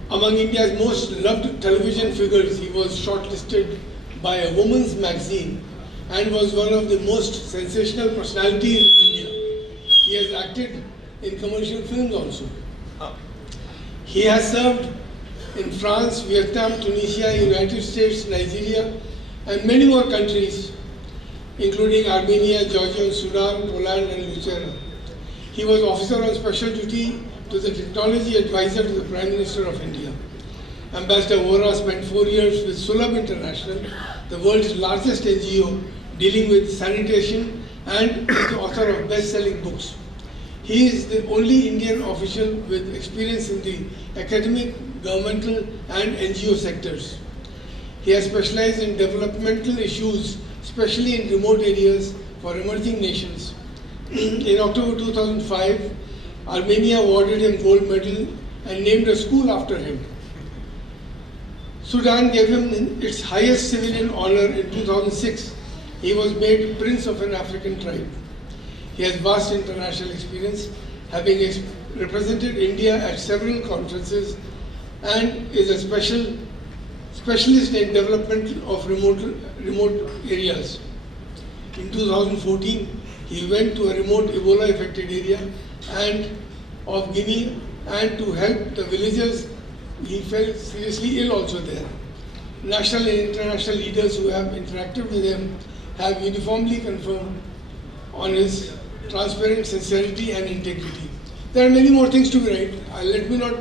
Among India's most loved television figures, he was shortlisted by a woman's magazine and was one of the most sensational personalities in India. He has acted in commercial films also. He has served in France, Vietnam, Tunisia, United States, Nigeria, and many more countries, including Armenia, Georgia, Sudan, Poland, and Lucerne. He was officer on special duty to the Technology Advisor to the Prime Minister of India. Ambassador Vohra spent 4 years with Sulabh International, the world's largest NGO dealing with sanitation, and is the author of best-selling books. He is the only Indian official with experience in the academic, governmental, and NGO sectors. He has specialized in developmental issues, especially in remote areas for emerging nations. In October 2005, Armenia awarded him gold medal and named a school after him. Sudan gave him its highest civilian honor in 2006. He was made Prince of an African tribe. He has vast international experience, having represented India at several conferences, and is a specialist in development of remote areas. In 2014, he went to a remote Ebola-affected area and of Guinea and to help the villagers. He fell seriously ill also there. National and international leaders who have interacted with him have uniformly confirmed on his transparent sincerity and integrity. There are many more things to be right. Let me not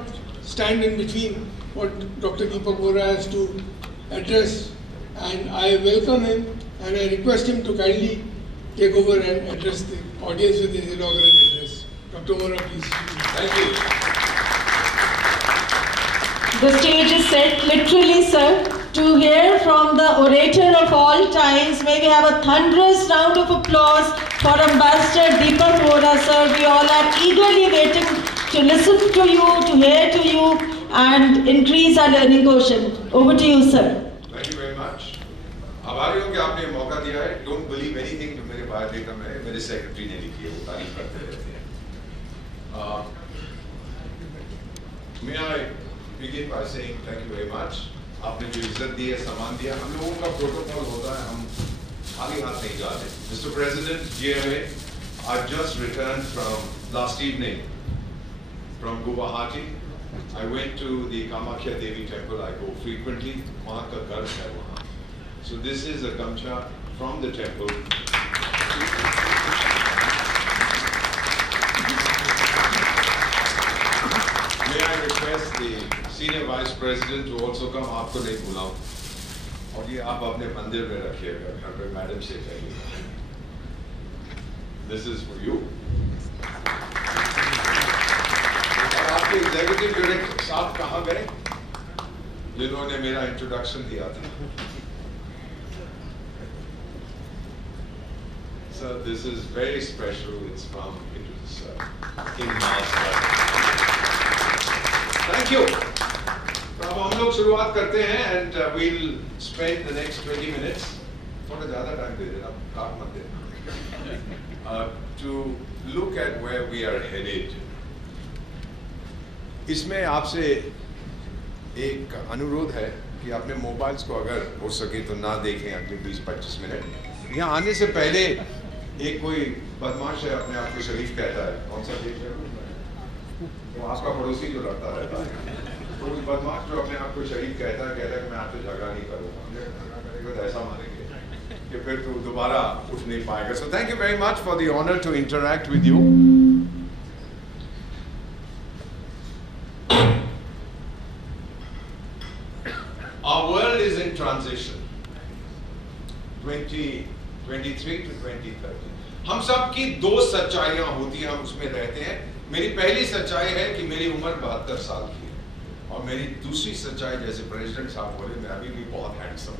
stand in between what Dr. Deepak Vora has to address, and I welcome him and I request him to kindly take over and address the audience with his inaugural address. Dr. Vora, please. Thank you. The stage is set literally, sir, to hear from the orator of all times. May we have a thunderous round of applause for Ambassador Deepak Vora, sir. We all are eagerly waiting to listen to you, to hear to you, and increase our learning quotient. Over to you, sir. Thank you very much. आभारी हूँ कि आपने मौका दिया है. Don't believe anything जो मेरे biodata में मेरे सेक्रेटरी ने लिखी है, वो तारीफ करते रहते हैं. May I begin by saying thank you very much. आपने जो इज्जत दी है, सम्मान दिया, हम लोगों का प्रोटोकॉल होता है, हम खाली हाथ नहीं जाते. Mr. President, GMA, I've just returned from last evening from Guwahati. I went to the Kamakhya Devi temple. I go frequently. वहाँ का गर्व है वहाँ. So this is a gamcha from the temple. May I request the Senior Vice President to also come? आपको नहीं बुलाऊं. और ये आप अपने मंदिर में रखिएगा, घर पे मैडम से कहिएगा. This is for you. और आपके एग्जीक्यूटिव डायरेक्टर साहब कहाँ गए? जिन्होंने मेरा इंट्रोडक्शन दिया था. So this is very special. It's from in-house. Thank you. तो अब हम लोग शुरुआत करते हैं and we'll spend the next 20 minutes. थोड़ा ज़्यादा टाइम दे देना, काट मत देना. To look at where we are headed. इसमें आपसे एक अनुरोध है कि अपने मोबाइल्स को अगर हो सके तो ना देखें अगले 20-25 मिनट. यहाँ आने से पहले एक कोई बदमाश है, अपने आप को शरीफ कहता है. कौन सा देश है वो? आपका पड़ोसी जो लड़ता रहता है. तो उस बदमाश जो अपने आप को शरीफ कहता है कि मैं आपसे झगड़ा नहीं करूँगा, झगड़ा करेगा तो ऐसा मारेंगे कि फिर तो दोबारा उठ नहीं पाएगा. So thank you very much for the honor to interact with you. Our world is in transition. 2023 to 2030. हम सब की दो सच्चाइयां होती हैं, हम उसमें रहते हैं. मेरी पहली सच्चाई है कि मेरी उम्र 72 साल की है, और मेरी दूसरी सच्चाई, जैसे प्रेसिडेंट साहब बोले, मैं अभी भी बहुत हैंडसम हूं.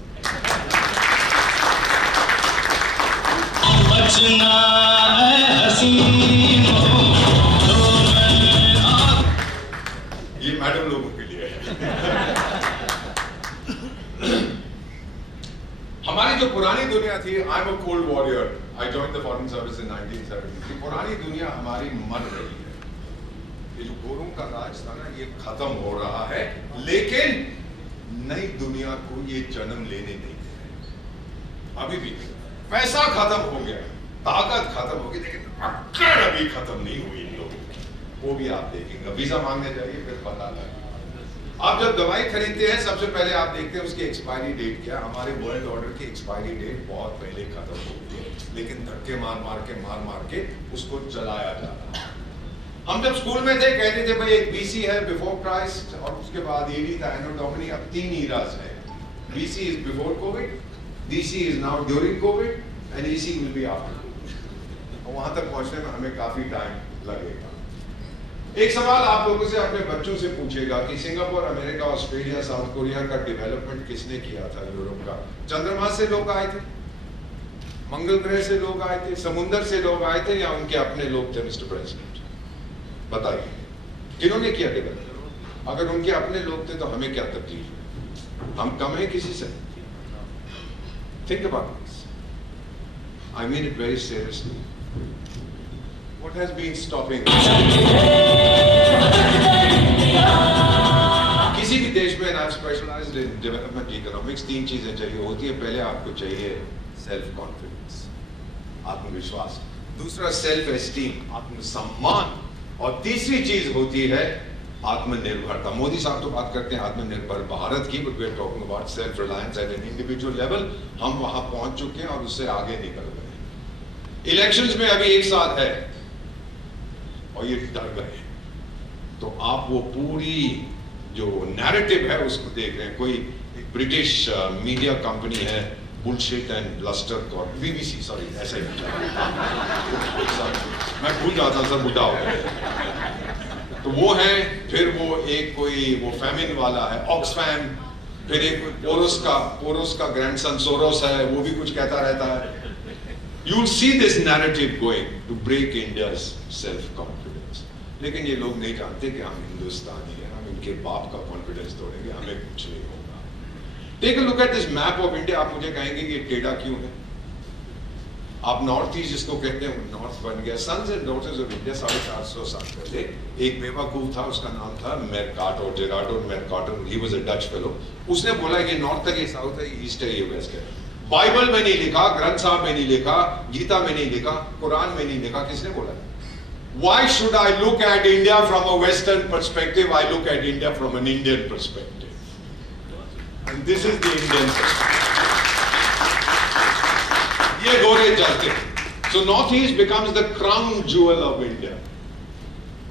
ये मैडम लोगों के लिए है. हमारी जो पुरानी दुनिया थी, I am a cold warrior. I joined the foreign service in 1970. पुरानी दुनिया हमारी मर रही है. ये जो गोरों का राज था ना, ये खत्म हो रहा है, लेकिन नई दुनिया को ये जन्म लेने नहीं दे रहे. अभी भी पैसा खत्म हो गया, ताकत खत्म हो गई, लेकिन अक्कड़ अभी खत्म नहीं हुई इन लोगों की. वो भी आप देखेंगे. वीजा मांगने जाइए, फिर पता लगे. आप जब दवाई खरीदते हैं, सबसे पहले आप देखते हैं उसकी एक्सपायरी डेट क्या. हमारे वर्ल्ड ऑर्डर की एक्सपायरी डेट बहुत पहले खत्म हो गई है, लेकिन धक्के मार मार के उसको चलाया जा रहा है. हम जब स्कूल में थे, कहते थे भाई एक BC है, बिफोर क्राइस्ट, और उसके बाद AD था, एनो डोमिनी. अब 3 ईरास है. BC is before Covid, DC is now during Covid, and EC will be after Covid. और वहां तक पहुंचने में हमें काफी टाइम लगेगा. एक सवाल आप लोगों से, अपने बच्चों से पूछेगा कि Singapore, America, Australia, south Korea का डेवलपमेंट किसने किया था? यूरोप का. चंद्रमा से लोग आए थे, मंगल ग्रह से लोग आए थे, समुद्र से लोग आए थे, या उनके अपने लोग थे? मिस्टर प्रेसिडेंट, बताइए किन्होंने किया डेवलपमेंट? अगर उनके अपने लोग थे तो हमें क्या तकलीफ है? हम कम हैं किसी से? Think about this. I mean it very seriously. What has been stopping? किसी भी देश में, I've specialized in development economics, 3 चीजें चाहिए होती है. पहले आपको चाहिए सेल्फ कॉन्फिडेंस, आत्मविश्वास. दूसरा सेल्फ एस्टीम, आत्मसम्मान. और तीसरी चीज होती है आत्मनिर्भरता। मोदी साहब तो बात करते हैं आत्मनिर्भर भारत की, but we are talking about self reliance at an individual level. हम वहां पहुंच चुके हैं और उससे आगे निकल गए हैं। इलेक्शंस में अभी 1 साल है और ये डर गए, तो आप वो पूरी जो नैरेटिव है उसको देख रहे हैं। कोई ब्रिटिश मीडिया कंपनी है, bullshit and bluster Corp, BBC, sorry ऐसे ही मैं भूल जाता सर, बुढ़ा हो गया। तो वो है, फिर वो एक कोई वो फैमिन वाला है ऑक्सफैम, फिर एक पोरोस का ग्रैंडसन सोरोस है, वो भी कुछ कहता रहता है। You will see this narrative going to break India's self confidence. लेकिन ये लोग नहीं जानते कि हम हिंदुस्तानी हैं, हम इनके बाप का कॉन्फिडेंस तोड़ेंगे, हमें कुछ नहीं होगा। Take a look at this map of India. आप मुझे कहेंगे कि ये टेढ़ा क्यों है? आप नॉर्थ ईस्ट जिसको कहते हैं नॉर्थ बन गया। Sons and daughters of India 450 साल पहले एक बेवकूफ था, उसका नाम था Mercator, Gerardo Mercator. He was a Dutch fellow. उसने बोला ये नॉर्थ है, ये साउथ है, ये ईस्ट है, ये वेस्ट है। बाइबल में नहीं लिखा, ग्रंथ साहब में नहीं लिखा, गीता में नहीं लिखा, कुरान में नहीं लिखा। किसने बोला? Why should I look at India from a Western perspective? I look at India from an Indian perspective. And this is the Indian perspective. ये गोरे चलते। So Northeast becomes the crown jewel of India.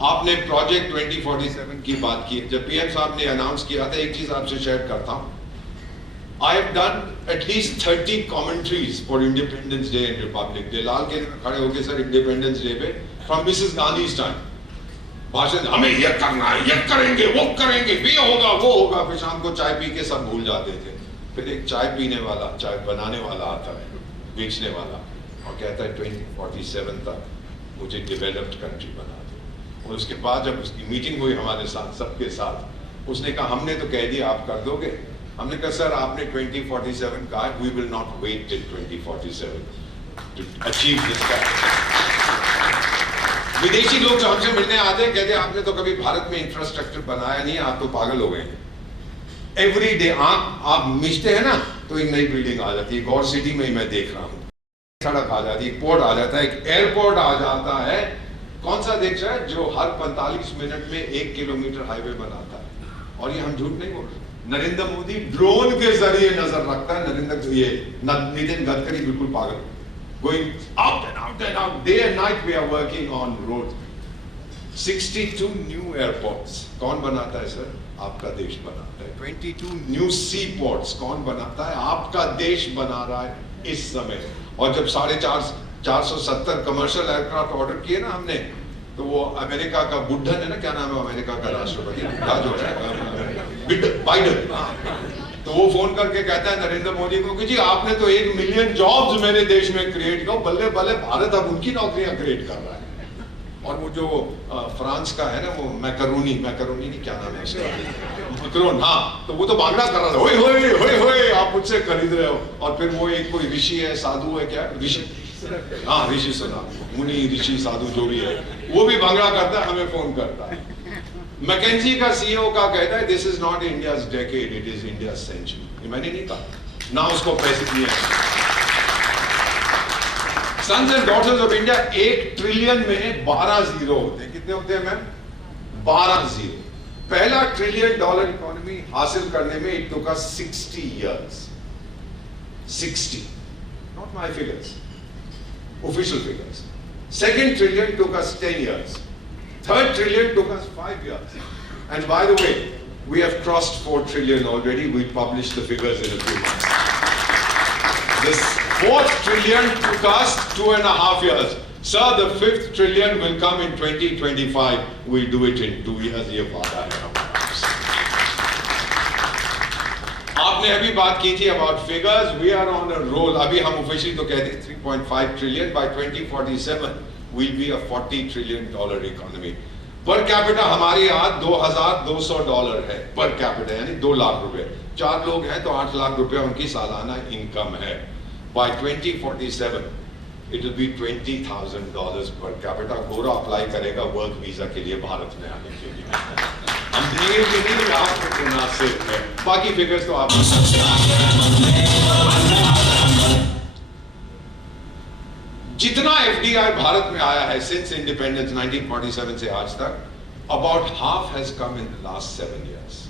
आपने project 2047 की बात की। जब PM साहब ने announce किया था, एक चीज आपसे शेयर करता हूं। I have done at least 30 commentaries for Independence Day and Republic Day. लाल किले में खड़े होके सर इंडिपेंडेंस डे पे from Mrs. Gandhi's time भाषण, हमें ये करना है, ये करेंगे, वो करेंगे, ये होगा, वो होगा। फिर शाम को चाय पी के सब भूल जाते थे। फिर एक चाय पीने वाला, चाय बनाने वाला आता है, बेचने वाला, और कहता है 2047 तक मुझे डेवलप्ड कंट्री बना दो। और उसके बाद जब उसकी मीटिंग हुई हमारे साथ, सबके साथ, उसने कहा हमने तो कह दिया आप कर दोगे। हमने कहा सर आपने 2047 कहा, we will not wait till 2047 to achieve this target. विदेशी लोग जो हमसे मिलने आते हैं कहते हैं आपने तो कभी भारत में इंफ्रास्ट्रक्चर बनाया नहीं, आप तो पागल हो गए हैं। एवरी डे आप मिचते हैं ना तो एक नई बिल्डिंग आ जाती है। गौर सिटी में ही मैं देख रहा हूँ, सड़क आ जाती है, एक पोर्ट आ जाता है, एक एयरपोर्ट आ जाता है। कौन सा देश है जो हर 45 मिनट में 1 किलोमीटर हाईवे बनाता है? और ये हम झूठ नहीं बोल रहे। नरेंद्र मोदी ड्रोन के जरिए नजर रखता है। नितिन गडकरी बिल्कुल पागल, going out and out and out, day and night we are working on roads. 62 new airports. कौन बनाता है सर? आपका देश बनाता है। 22 new seaports. कौन बनाता है? आपका देश बना रहा है इस समय। और जब 470 कमर्शियल एयरक्राफ्ट ऑर्डर किए ना हमने, तो वो अमेरिका का बुड्ढन है ना, क्या नाम है अमेरिका का राष्ट्रपति, जो है बाइडन, तो वो फोन करके कहता है नरेंद्र मोदी को कि जी आपने तो 1 मिलियन जॉब्स मेरे देश में क्रिएट किया। बल्ले बल्ले, भारत अब उनकी नौकरियां क्रिएट कर रहा है। और वो जो फ्रांस का है ना, वो मैकरोनी नहीं, क्या नाम है उसका, मैक्रोन, हाँ, तो वो तो भांगड़ा कर रहा था, होए होए होए होए आप मुझसे खरीद रहे हो। और फिर वो एक कोई ऋषि है, साधु है, क्या ऋषि, हाँ ऋषि सुना, मुनि ऋषि साधु जो भी है, वो भी भांगड़ा करता है, हमें फोन करता है। मैकेंजी का CEO का कहता है this is not India's decade, it is India century. मैंने नहीं कहा ना, उसको पैसे दिए। Sons and daughters of India 1 trillion में 12 जीरो होते हैं। कितने होते हैं मैम? 12 जीरो। पहला $1 ट्रिलियन इकोनॉमी हासिल करने में it took us 60 years. 60, not my figures, official figures. Second trillion took us 10 years. Third trillion took us 5 years. And by the way, we have crossed 4 trillion already. We'll publish the figures in a few months. This 4th trillion took us 2.5 years. Sir, the 5th trillion will come in 2025. We'll do it in 2 years. ये वादा है हमारा। आपने अभी बात की थी about figures. We are on a roll. अभी हम officially तो कहते हैं 3.5 trillion by 2047. will be a $40 trillion economy. Per capita हमारे यहाँ $2,200 है पर कैपिटा, यानी 2 लाख रुपए। 4 लोग हैं तो 8 लाख रुपए उनकी सालाना इनकम है। By 2047 it will be $20,000 per capita. गोरा अप्लाई करेगा वर्क वीजा के लिए भारत में आने के लिए। हम देंगे कि नहीं, आपको मुनासिब है। बाकी फिगर्स तो आप जितना FDI भारत में आया है सिंस इंडिपेंडेंस 1947 से आज तक, About half has come in the last 7 years.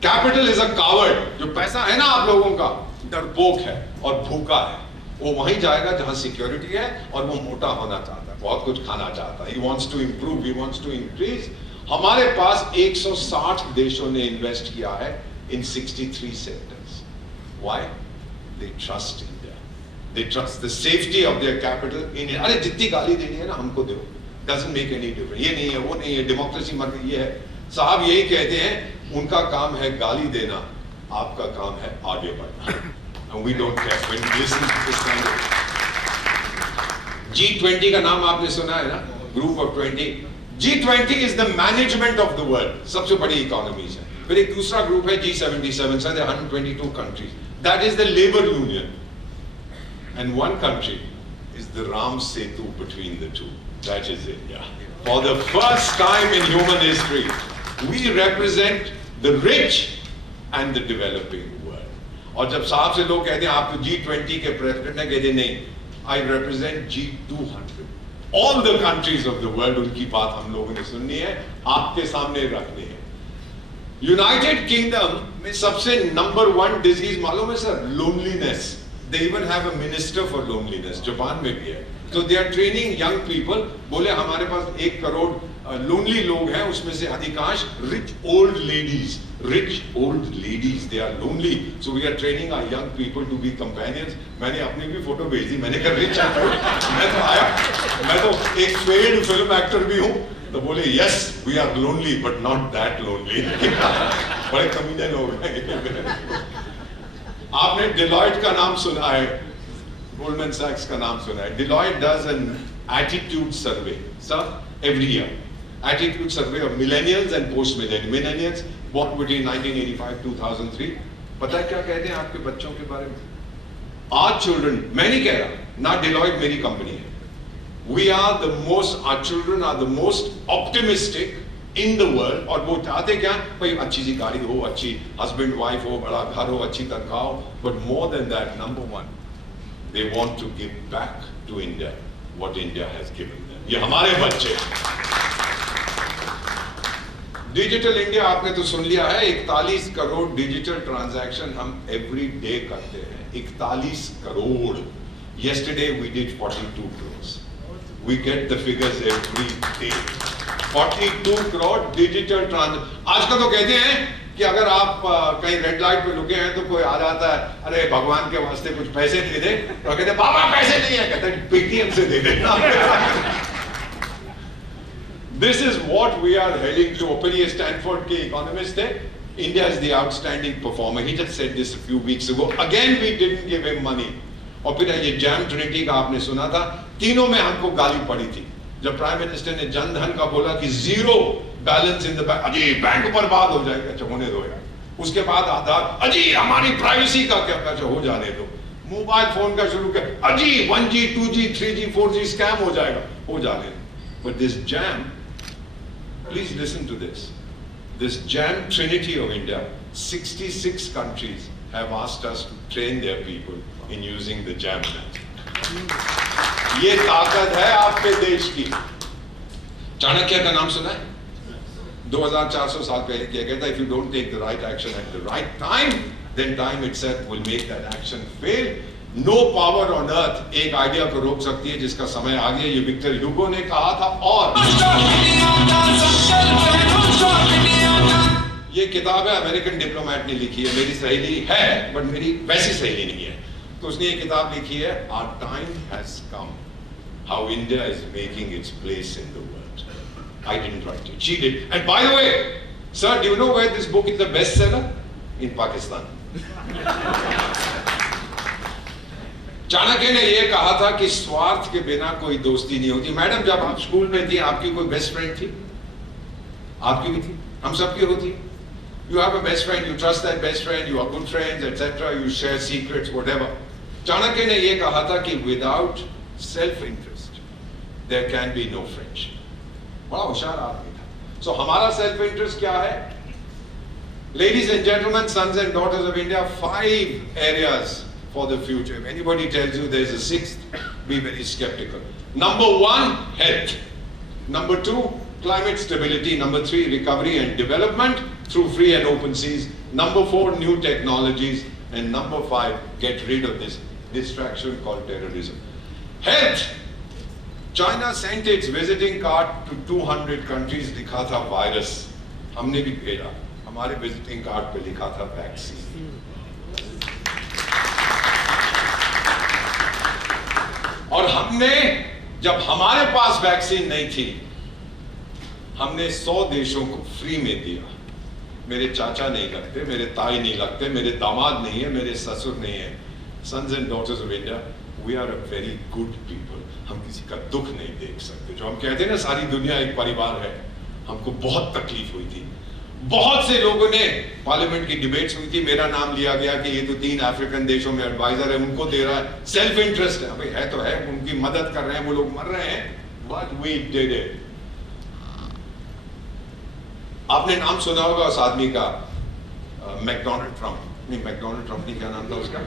Capital is a coward. जो पैसा है ना आप लोगों का, डरपोक है और भूखा है. वो वहीं जाएगा जहां सिक्योरिटी है और वो मोटा होना चाहता है, बहुत कुछ खाना चाहता है. He wants to improve, he wants to increase. हमारे पास 160 देशों ने इन्वेस्ट किया है in 63 sectors. Why? They trust India. They trust the safety of their capital in India. अरे जितनी गाली देनी है ना हमको दो. Doesn't make any difference. ये नहीं है, वो नहीं है, डेमोक्रेसी मर गई है. साहब यही कहते हैं, उनका काम है गाली देना, आपका काम है आगे बढ़ना. And we don't care when we listen to this kind of. G20 का नाम आपने सुना है ना? Group of 20. G20 is the management of the world. सबसे बड़ी economies है. फिर एक दूसरा ग्रुप है G77, so there are 122 countries. That is the labor union. And one country is the Ram Setu between the two. That is India. For the first time in human history, we represent the rich and the developing world. और जब साहब से लोग कहते हैं आप तो G20 के प्रेसिडेंट हैं, कहते नहीं, I represent G200. All the countries of the world, उनकी बात हम लोगों ने सुननी है, आपके सामने रखनी है. यूनाइटेड किंगडम में सबसे नंबर 1 डिजीज मालूम है sir? Loneliness. They even have a minister for loneliness. Japan में भी है. तो they are training young people. बोले हमारे पास 1 करोड़ लोनली लोग हैं, उसमें से अधिकांश rich old ladies. They are lonely. So we are training our young people to be companions. मैंने अपनी भी फोटो भेज दी. मैंने कहा रिच मैं तो आया, मैं तो एक फेड फिल्म एक्टर भी हूँ. तो बोले yes we are lonely but not that lonely. बड़े कमीने लोग हैं. आपने डिलॉयट का नाम सुना है, गोल्डमैन सैक्स का नाम सुना है. Deloitte does an attitude survey sir every year. Attitude survey of millennials and post millennials born between 1985-2003. पता है क्या कहते हैं आपके बच्चों के बारे में? Our children, मैं नहीं कह रहा, ना डिलॉयट मेरी कंपनी है. We are the most, our children are the most optimistic in the world. और वो चाहते क्या? भाई अच्छी सी गाड़ी हो, अच्छी husband wife हो, बड़ा घर हो, अच्छी तनख्वाह हो. But more than that, number one, they want to give back to India what India has given them. ये हमारे बच्चे. डिजिटल इंडिया आपने तो सुन लिया है. 41 करोड़ डिजिटल ट्रांजैक्शन हम एवरी डे करते हैं. 41 crore. Yesterday we did 42 crores. We get the figures every day. 42 crore digital transaction. आजकल तो कहते हैं कि अगर आप कहीं रेड लाइट पे रुके हैं तो कोई आ जाता है, अरे भगवान के वास्ते कुछ पैसे दे दे. तो कहते हैं बाबा पैसे नहीं है, कहते हैं पेटीएम से दे देना. This is what we are heading to. Opinion Stanford के economist थे. India is the outstanding performer. He just said this a few weeks ago. Again we didn't give him money. और फिर ये जैम ट्रिनिटी का आपने सुना था. तीनों में हमको गाली पड़ी थी. जब प्राइम मिनिस्टर ने जन धन का बोला कि 0 बैलेंस इन द बैंक, अजी बैंक बर्बाद हो जाएगा. अच्छा होने दो यार. उसके बाद आधार, अजी हमारी प्राइवेसी का क्या? अच्छा हो जाने दो. मोबाइल फोन का शुरू किया, अजी 1G 2G 3G 4G scam हो जाएगा. हो जाने दो. But this jam, please listen to this. This jam trinity of India, 66 countries have asked us to train their people in using the jam method. ये ताकत है आपके देश की. चाणक्य का नाम सुना है? 2400 साल पहले किया गया था. If you don't take the right action at the right time, then time itself will make that action fail. No power on earth एक आइडिया को रोक सकती है जिसका समय आ गया. ये विक्टर ह्यूगो ने कहा था. और ये किताब है, अमेरिकन डिप्लोमेट ने लिखी है. मेरी सहेली है बट मेरी वैसी सहेली नहीं है. तो उसने ये किताब लिखी है, Our time has come. How India is making its place in the world. I didn't write it. She did. And by the way, sir, do you know where this book is the bestseller? In Pakistan. Chanakya ने यह कहा था कि स्वार्थ के बिना कोई दोस्ती नहीं होती. मैडम जब आप स्कूल में थी आपकी कोई बेस्ट फ्रेंड थी? आपकी भी थी, हम सबकी होती. You have a best friend, you trust that best friend, you are good friends, etc. You share secrets, whatever. Chanakya ने यह कहा था कि without self-interest there can be no friendship. बड़ा होशियार आदमी था. So हमारा self-interest क्या है? Ladies and gentlemen, sons and daughters of India, 5 areas for the future. If anybody tells you there is a 6th, be very skeptical. Number 1, health. Number 2, climate stability. Number 3, recovery and development through free and open seas. Number 4, new technologies. And number 5, get rid of this distraction called terrorism. Health. China sent its visiting card to 200 countries, लिखा था virus. हमने भी भेजा. हमारे visiting card पे लिखा था vaccine. और हमने, जब हमारे पास वैक्सीन नहीं थी, हमने 100 देशों को फ्री में दिया. मेरे चाचा नहीं लगते, मेरे ताई नहीं लगते, मेरे दामाद नहीं है, मेरे ससुर नहीं है. Sons and daughters of India, we are a very good people. हम किसी का दुख नहीं देख सकते. जो हम कहते हैं ना सारी दुनिया एक परिवार है, हमको बहुत तकलीफ हुई थी. बहुत से लोगों ने, पार्लियामेंट की डिबेट्स हुई थी, मेरा नाम लिया गया कि ये तो 3 अफ्रीकन देशों में एडवाइजर है, उनको दे रहा है. सेल्फ इंटरेस्ट है, भाई है तो है, उनकी मदद कर रहे हैं, वो लोग मर रहे हैं. But we did it. आपने नाम सुना होगा उस आदमी का, मैकडोनल्ड ट्रम्प. नहीं, मैकडोनल्ड ट्रम्प नहीं, क्या नाम था उसका?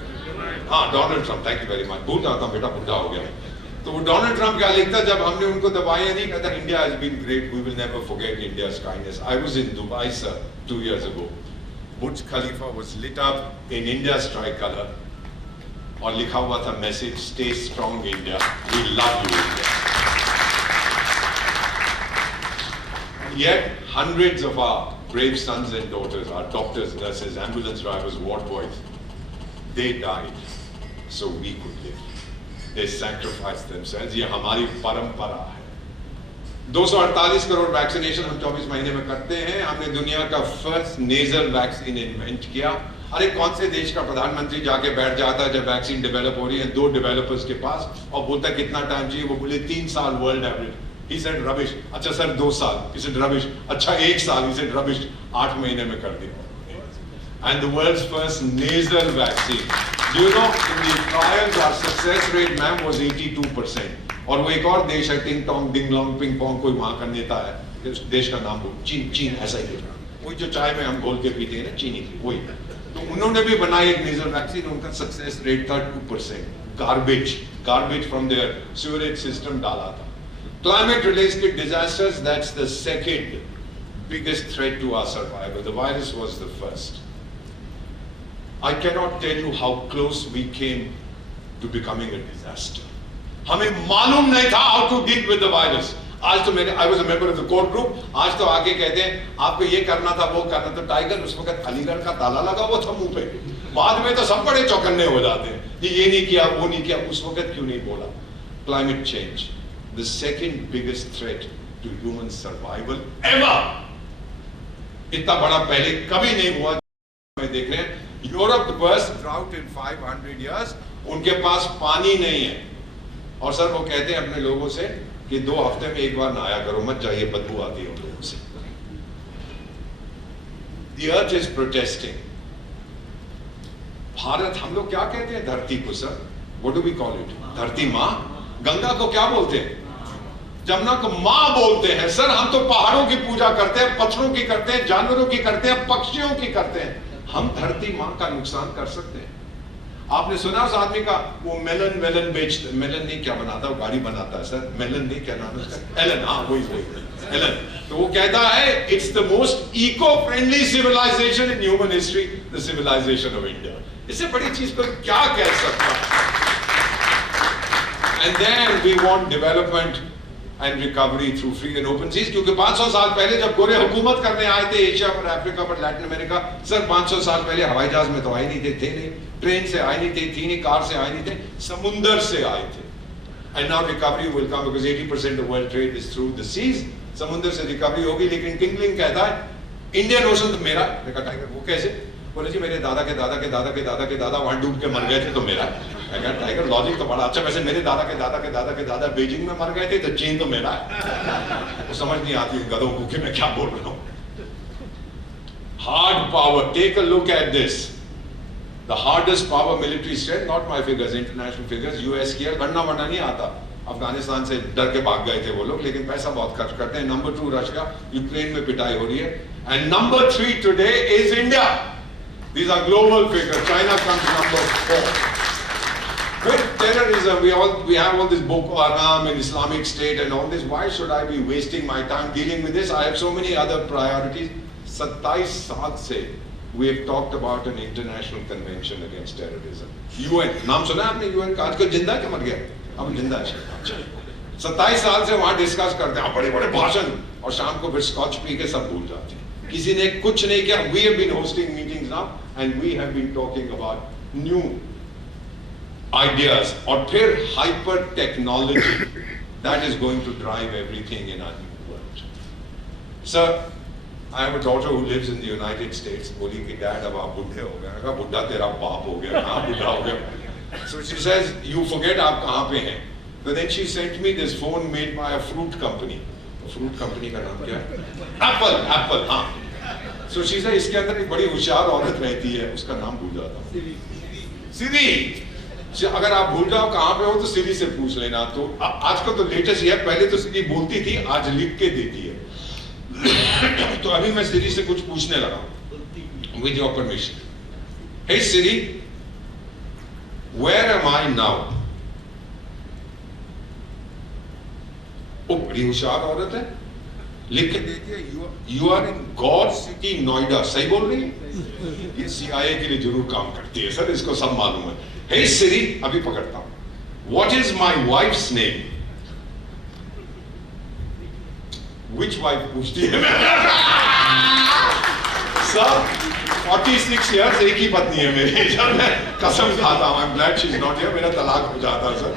हाँ, Donald Trump. Thank you very much. भूल जाता हूँ बेटा, बुढ़ा हो गया. तो वो डोनाल्ड ट्रम्प क्या लिखता, जब हमने उनको दबाया नहीं, कहता India has been great, we will never forget India's kindness. I was in Dubai sir 2 years ago. Burj Khalifa was lit up in India's tricolour और लिखा हुआ था message, stay strong India, we love you India. Yet hundreds of our brave sons and daughters, our doctors, nurses, ambulance drivers, ward boys, they died so we could live. They sacrificed themselves. ये हमारी परंपरा है. 248 crore vaccination हम 24 महीने में करते हैं. हमने दुनिया का फर्स्ट नेजल वैक्सीन इन्वेंट किया. अरे कौन से देश का प्रधानमंत्री जाके बैठ जाता है जब वैक्सीन डेवलप हो रही है 2 डेवलपर्स के पास और बोलता है कितना टाइम चाहिए? वो बोले 3 साल world average. He said rubbish. अच्छा सर 2 साल. He said rubbish. अच्छा 1 साल. He said rubbish. 8 महीने में कर दिया. And the world's first nasal vaccine. Do you know in the trials our success rate ma'am was 82%. और वो एक और देश है टिंग टोंग डिंग लोंग पिंग पोंग, कोई वहां का नेता है, उस देश का नाम बोल, चीन ऐसा ही है. वही जो चाय में हम घोल के पीते हैं ना, चीनी की, वही. तो उन्होंने भी बनाई एक नेजल वैक्सीन. उनका सक्सेस रेट था 2%. Garbage from their sewerage system डाला था. Climate related disasters, that's the second biggest threat to our survival. The virus was the first. I cannot tell you how close we came to becoming a disaster. हमें मालूम नहीं था how to deal with the virus. आज तो I was a member of the core group. आज तो आगे कहते हैं आपको ये करना था, वो करना था. टाइगर उस वक्त अलीगढ़ का ताला लगा वो था मुंह पे. बाद में तो सब बड़े चौकन्ने हो जाते हैं, ये नहीं किया, वो नहीं किया. उस वक्त क्यों नहीं बोला? Climate change. The second biggest threat to human survival ever. इतना बड़ा पहले कभी नहीं हुआ. मैं देख रहे हैं Europe the worst drought in 500 years. उनके पास पानी नहीं है और सर वो कहते हैं अपने लोगों से कि 2 हफ्ते में एक बार नहाया करो, मत जाइए, बदबू आती है उन लोगों से. The earth is protesting. Bharat, हम लोग क्या कहते हैं धरती को sir? What do we call it? धरती माँ. गंगा को क्या बोलते हैं? जमुना को मां बोलते हैं. सर हम तो पहाड़ों की पूजा करते हैं, पत्थरों की करते हैं, जानवरों की करते हैं, पक्षियों की करते हैं. हम धरती मां का नुकसान कर सकते हैं? आपने सुना उस आदमी का, वो मेलन बेचता, मेलन नहीं क्या बनाता, वो गाड़ी बनाता है सर, मेलन नहीं क्या नाम है उसका, एलन. हाँ वही एलन. तो वो कहता है it's the most eco friendly civilisation in human history, the civilisation of India. इससे बड़ी चीज को क्या कह सकता है? And then we want development and recovery through free and open seas. क्योंकि 500 साल पहले जब गोरे हुकूमत करने आए थे एशिया पर, अफ्रीका पर, लैटिन अमेरिका, सर 500 साल पहले हवाई जहाज में तो आए नहीं थे नहीं, ट्रेन से आए नहीं थे, थी नहीं, कार से आए नहीं थे, समुंदर से आए थे. And now recovery will come because 80% of world trade is through the seas. समुंदर से रिकवरी होगी. लेकिन टिंगलिंग कहता है इंडियन ओशन तो मेरा. मैं कहा टाइगर वो कैसे? बोले जी मेरे दादा के दादा के दादा के दादा के दादा वहां डूब के मर गए थे तो मेरा. टाइगर लॉजिक तो बड़ा अच्छा. वैसे मेरे दादा के दादा के दादा के दादा बीजिंग में मर गए थे तो चीन तो मेरा है. तो समझ नहीं आती गधों को कि मैं क्या बोल रहा हूं. Hard power. Take a look at this. The hardest power military strength, not my figures, international figures. US की गणना वरना नहीं आता. अफगानिस्तान से डर के भाग गए थे वो लोग, लेकिन पैसा बहुत खर्च करते हैं. नंबर 2 रशिया, यूक्रेन में पिटाई हो रही है. And number 3 today is India. These are global figures. China comes number 4. With terrorism, we have all this Boko Haram and Islamic State and all this. Why should I be wasting my time dealing with this? I have so many other priorities. 27 साल से we have talked about an international convention against terrorism. UN, नाम सुना आपने UN का? आजकल जिंदा क्या मर गया? अब जिंदा है। 27 साल से वहाँ डिस्कस करते हैं, बड़े बड़े भाषण, और शाम को फिर स्कॉच पी के सब भूल जाते हैं। किसी ने कुछ नहीं किया। We have been hosting meetings now and we have been talking about new ideas, और फिर hyper technology that is going to drive everything in our new world. Sir, I have a daughter who lives in the United States. बोली कि dad अब आप बुढ़े हो गए। मैंने कहा बुढ़ा तेरा बाप हो गया, कहाँ बुढ़ा हो गया? So she says, you forget आप कहाँ पे हैं? So then she sent me this phone made by a fruit company. Fruit company का नाम क्या है? Apple, हाँ। So she said इसके अंदर एक बड़ी होशियार औरत रहती है, उसका नाम भूल जाता हूँ। सिरी। अगर आप भूल जाओ कहाँ पे हो तो सिरी से पूछ लेना। तो आजकल तो लेटेस्ट है, पहले तो सिरी बोलती थी, आज लिख के देती है। तो अभी मैं सिरी से कुछ पूछने लगा हूँ, with your permission. Hey Siri, where am I now? वो बड़ी होशियार औरत है, लिख के देती है, you are in God City, Noida. सही बोल रही है? ये CIA के लिए जरूर काम करती है सर, इसको सब मालूम है। Hey Siri, अभी पकड़ता हूँ। What is my wife's name? Which wife पूछती है? Sir, 46 years एक ही पत्नी है मेरी। सर मैं कसम खाता हूँ, I'm glad she's not here, मेरा तलाक हो जाता सर।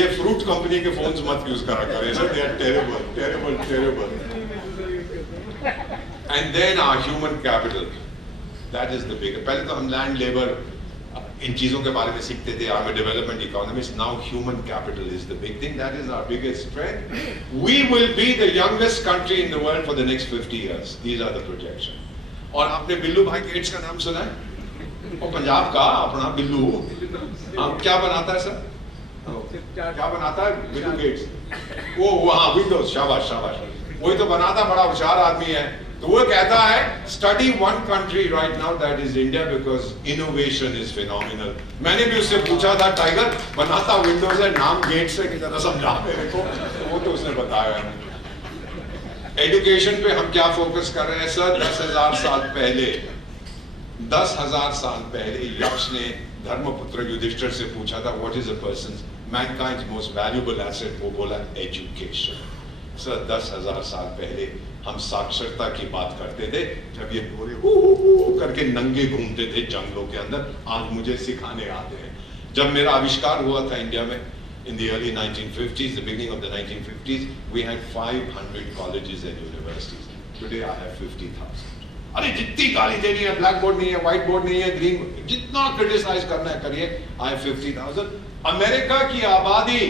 ये फ्रूट कंपनी के फोन्स मत यूज करा करें sir, they are terrible, terrible, terrible. And then our human capital, that is the big. पहले तो हम लैंड लेबर इन चीजों के बारे में सीखते थे, I'm a development economist. Now human capital is the big thing. That is our biggest strength. We will be the youngest country in the world for the next 50 years. These are the projections. और आपने बिल्लू भाई gets का नाम सुना है? वो पंजाब का अपना बिल्लू, क्या बनाता है सर? क्या बनाता है बिल्लू गेट्स? वो हाँ, विंडोज। शाबाश शाबाश, वही तो बनाता, बड़ा होशियार आदमी है। तो वो कहता है, study one country right now, that is India, because innovation is phenomenal. मैंने भी उससे पूछा था, टाइगर बनाता विंडोज है, नाम गेट्स है, कि जरा समझा मेरे को। तो वो तो उसने बताया। एजुकेशन पे हम क्या फोकस कर रहे हैं सर? 10,000 साल पहले, 10,000 साल पहले यक्ष ने धर्मपुत्र युधिष्ठिर से पूछा था, what is a person mankind's most valuable asset? वो बोला एजुकेशन। सर 10,000 साल पहले हम साक्षरता की बात करते थे, जब ये गोरे करके नंगे घूमते थे जंगलों के अंदर। आज मुझे सिखाने आते हैं। जब मेरा आविष्कार हुआ था इंडिया में in the early 1950s, the beginning of the 1950s, we had 500 colleges and universities. Today I have 50,000. अरे जितनी गाली देनी है, ब्लैक बोर्ड नहीं है, व्हाइट बोर्ड नहीं है, ग्रीन, जितना क्रिटिसाइज करना है करिए। I have 50,000. अमेरिका की आबादी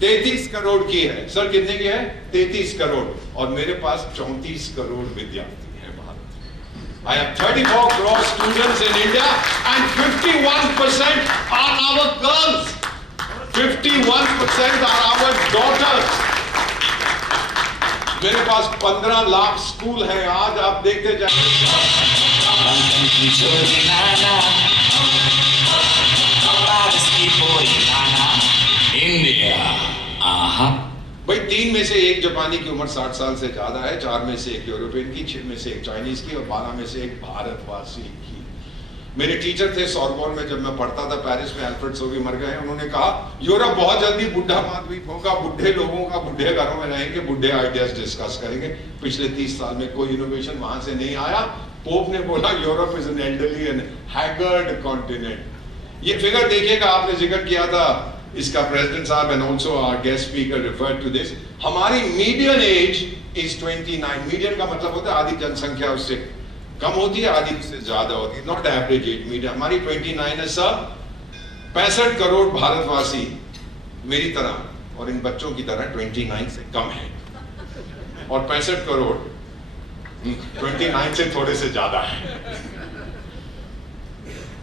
33 करोड़ की है। सर कितने की है? 33 करोड़। और मेरे पास 34 करोड़ विद्यार्थी हैं भारत में। I have 34 crore students in India and 51% are our girls. 51% are our daughters. मेरे पास 15 लाख स्कूल हैं। आज आप देखते जाइए। इंडिया भाई 3 में से 1 जापानी की उम्र 60 साल से ज्यादा है, 4 में से 1 यूरोपियन की, 6 में से 1 चाइनीज की और 12 में से 1 भारतवासी की। मेरे टीचर थे सॉर्बोन में, जब मैं पढ़ता था पेरिस में, अल्फ्रेड सोवी मर गए। उन्होंने कहा यूरोप बहुत जल्दी बुढ़ा महाद्वीप होगा, बुढ़े लोगों का बुढ़े घरों में रहेंगे, बुढ़े आइडियाज डिस्कस करेंगे। पिछले 30 साल में कोई इनोवेशन वहां से नहीं आया। पोप ने बोला Europe is an elderly and haggard continent. ये फिगर देखिएगा, आपने जिक्र किया था इसका प्रेसिडेंट साहब and also our guest speaker referred to this. हमारी मीडियन एज इज 29। मीडियन का मतलब होता है आधी जनसंख्या उससे कम होती है, आधी से ज्यादा होती है, नॉट एवरेज एज। मीडियम हमारी 29 है सर। 65 करोड़ भारतवासी मेरी तरह और इन बच्चों की तरह 29 से कम है, और 65 करोड़ 29 से थोड़े से ज्यादा है।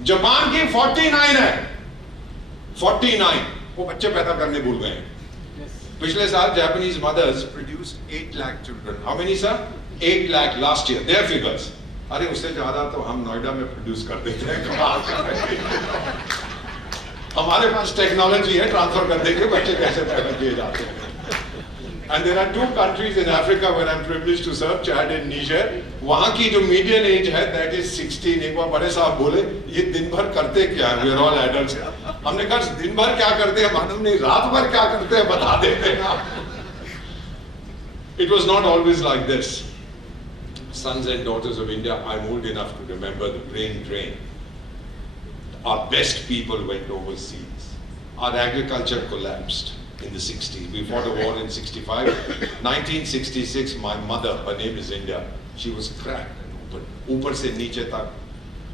जापान की 49 है, 49। वो बच्चे पैदा करने भूल गए हैं। पिछले साल Japanese mothers produced 8 lakh children. How many sir? 8 lakh last year, their figures. अरे उससे ज्यादा तो हम नोएडा में प्रोड्यूस कर देते हैं। कमाल कर रहे हैं। हमारे पास टेक्नोलॉजी है, ट्रांसफर कर देंगे बच्चे कैसे पैदा किए जाते हैं. And there are 2 countries in Africa where I'm privileged to serve, Chad and Niger. वहाँ की जो median age है, that is 16. एक बार बड़े साहब बोले, ये दिन भर करते क्या है? We are all adults. हमने कहा दिन भर क्या करते हैं मालूम नहीं, रात भर क्या करते हैं बता देते हैं आप. It was not always like this. Sons and daughters of India, I'm old enough to remember the brain drain. Our best people went overseas. Our agriculture collapsed in the 60s. We fought a war in 65. 1966, my mother, her name is India, she was cracked and open. ऊपर से नीचे तक,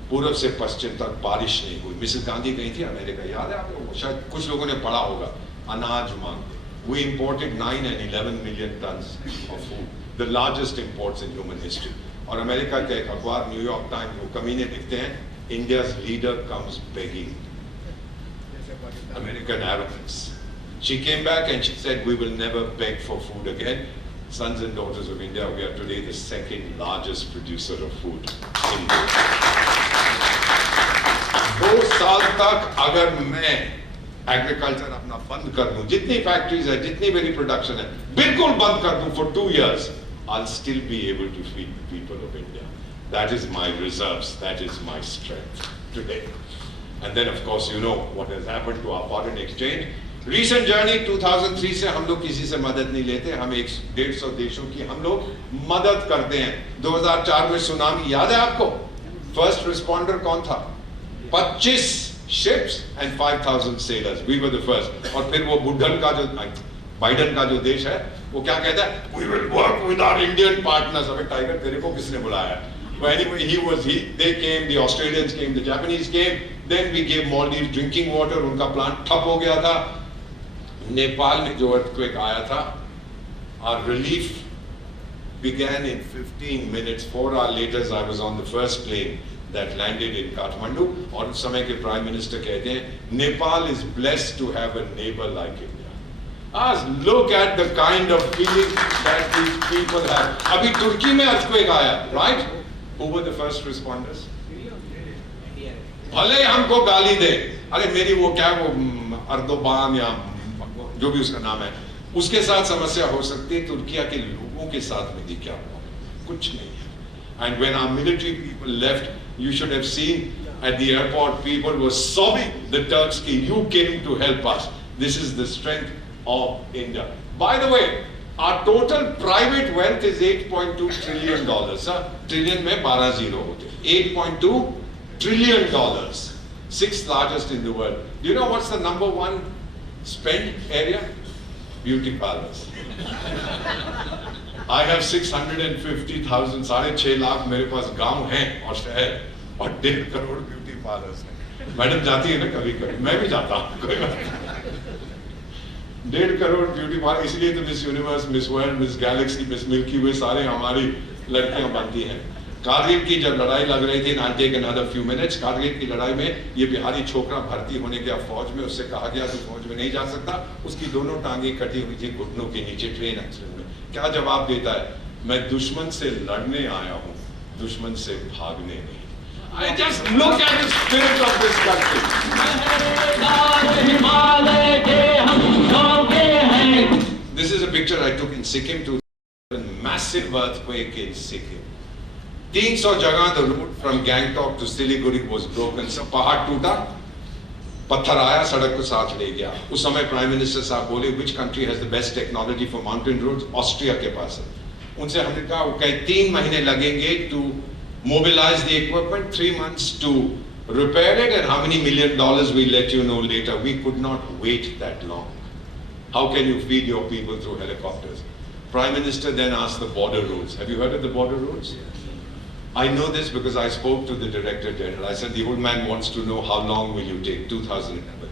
पूर्व से पश्चिम तक बारिश नहीं हुई. मिसेस गांधी गई थी अमेरिका, याद है आपको? शायद कुछ लोगों ने पढ़ा होगा. अनाज मांगते. We imported 9 and 11 million tons of food, the largest imports in human history. और अमेरिका के एक अखबार न्यूयॉर्क टाइम्स वो कमीने लिखते हैं, India's leader comes begging. American arrogance. She came back and she said, we will never beg for food again. Sons and daughters of India, we are today the 2nd largest producer of food in the world. 2 साल तक अगर मैं agriculture अपना बंद कर दूं, जितनी factories है, जितनी मेरी प्रोडक्शन है, बिल्कुल बंद कर दूं for 2 years, I'll still be able to feed the people of India. That is my reserves, that is my strength today. And then of course you know what has happened to our foreign exchange. Recent journey 2003 से हम लोग किसी से मदद नहीं लेते, हम 150 देशों की हम लोग मदद करते हैं. 2004 में सुनामी याद है आपको? फर्स्ट रिस्पॉन्डर कौन था? 25 ships and 5,000 sailors. We were the first. और फिर वो बुढ़न का जो बाइडन का जो देश है, वो क्या कहता है? We will work with our Indian partners. अबे टाइगर तेरे को किसने बुलाया? But anyway, they came, the Australians came, the Japanese came. Then we gave Maldives drinking water. उनका प्लांट ठप हो गया था. नेपाल में जो earthquake आया था, our relief began in 15 minutes. 4 hours later, I was on the first plane that landed in Kathmandu. और उस समय के प्राइम मिनिस्टर कहते हैं, Nepal is blessed to have a neighbor like India. Look at the kind of feeling that these people have. अभी तुर्की में earthquake आया, right? Who were the first responders? भले हमको गाली दे, अरे मेरी वो क्या वो अर्दोबान या जो भी उसका नाम है, उसके साथ समस्या हो सकती है, तुर्किया के लोगों के साथ में भी क्या हुआ? कुछ नहीं है. And when our military people left, you should have seen at the airport, people were sobbing, the Turks, you came to help us. This is the strength of India. By the way, our total private wealth is $8.2 trillion. Trillion में 12 zero होते. $8.2 trillion. 6th largest in the world. Do you know what's the number 1 spend area? Beauty parlors. I have 650,000, 6.5 lakh मेरे पास गांव हैं और शहर और 1.5 crore beauty parlours हैं. Madam जाती है ना कभी कभी, मैं भी जाता हूँ, कोई बात नहीं. 1.5 करोड़ ब्यूटी पार्लर, इसलिए तो Miss Universe, Miss World, Miss Galaxy, Miss Milky Way सारे हमारी लड़कियां बनती हैं. कारगिल की जब लड़ाई लग रही थी, I'll take another few minutes, Kargil की लड़ाई में ये बिहारी छोकरा भर्ती होने गया फौज में, उससे कहा गया कि फौज में नहीं जा सकता, उसकी दोनों टांगे कटी हुई थी घुटनों के नीचे ट्रेन एक्सीडेंट में. क्या जवाब देता है? मैं दुश्मन से लड़ने आया हूं, दुश्मन से भागने नहीं. I just look at the spirit of this country. This is a picture I took in Sikkim to a massive earthquake in Sikkim. 300 जगह the route from Gangtok to Siliguri was broken. सब पहाड़ टूटा, पत्थर आया, सड़क को साथ ले गया. उस समय प्राइम मिनिस्टर साहब बोले, which country has the best technology for mountain roads? Austria के पास है. उनसे हमने कहा, वो कहीं 3 महीने लगेंगे to mobilize the equipment, 3 months to repair it, and how many $1 million we'll let you know later. We could not wait that long. How can you feed your people through helicopters? Prime Minister then asked the border roads. Have you heard of the border roads? I know this because I spoke to the Director General. I said, the old man wants to know how long will you take, 2011.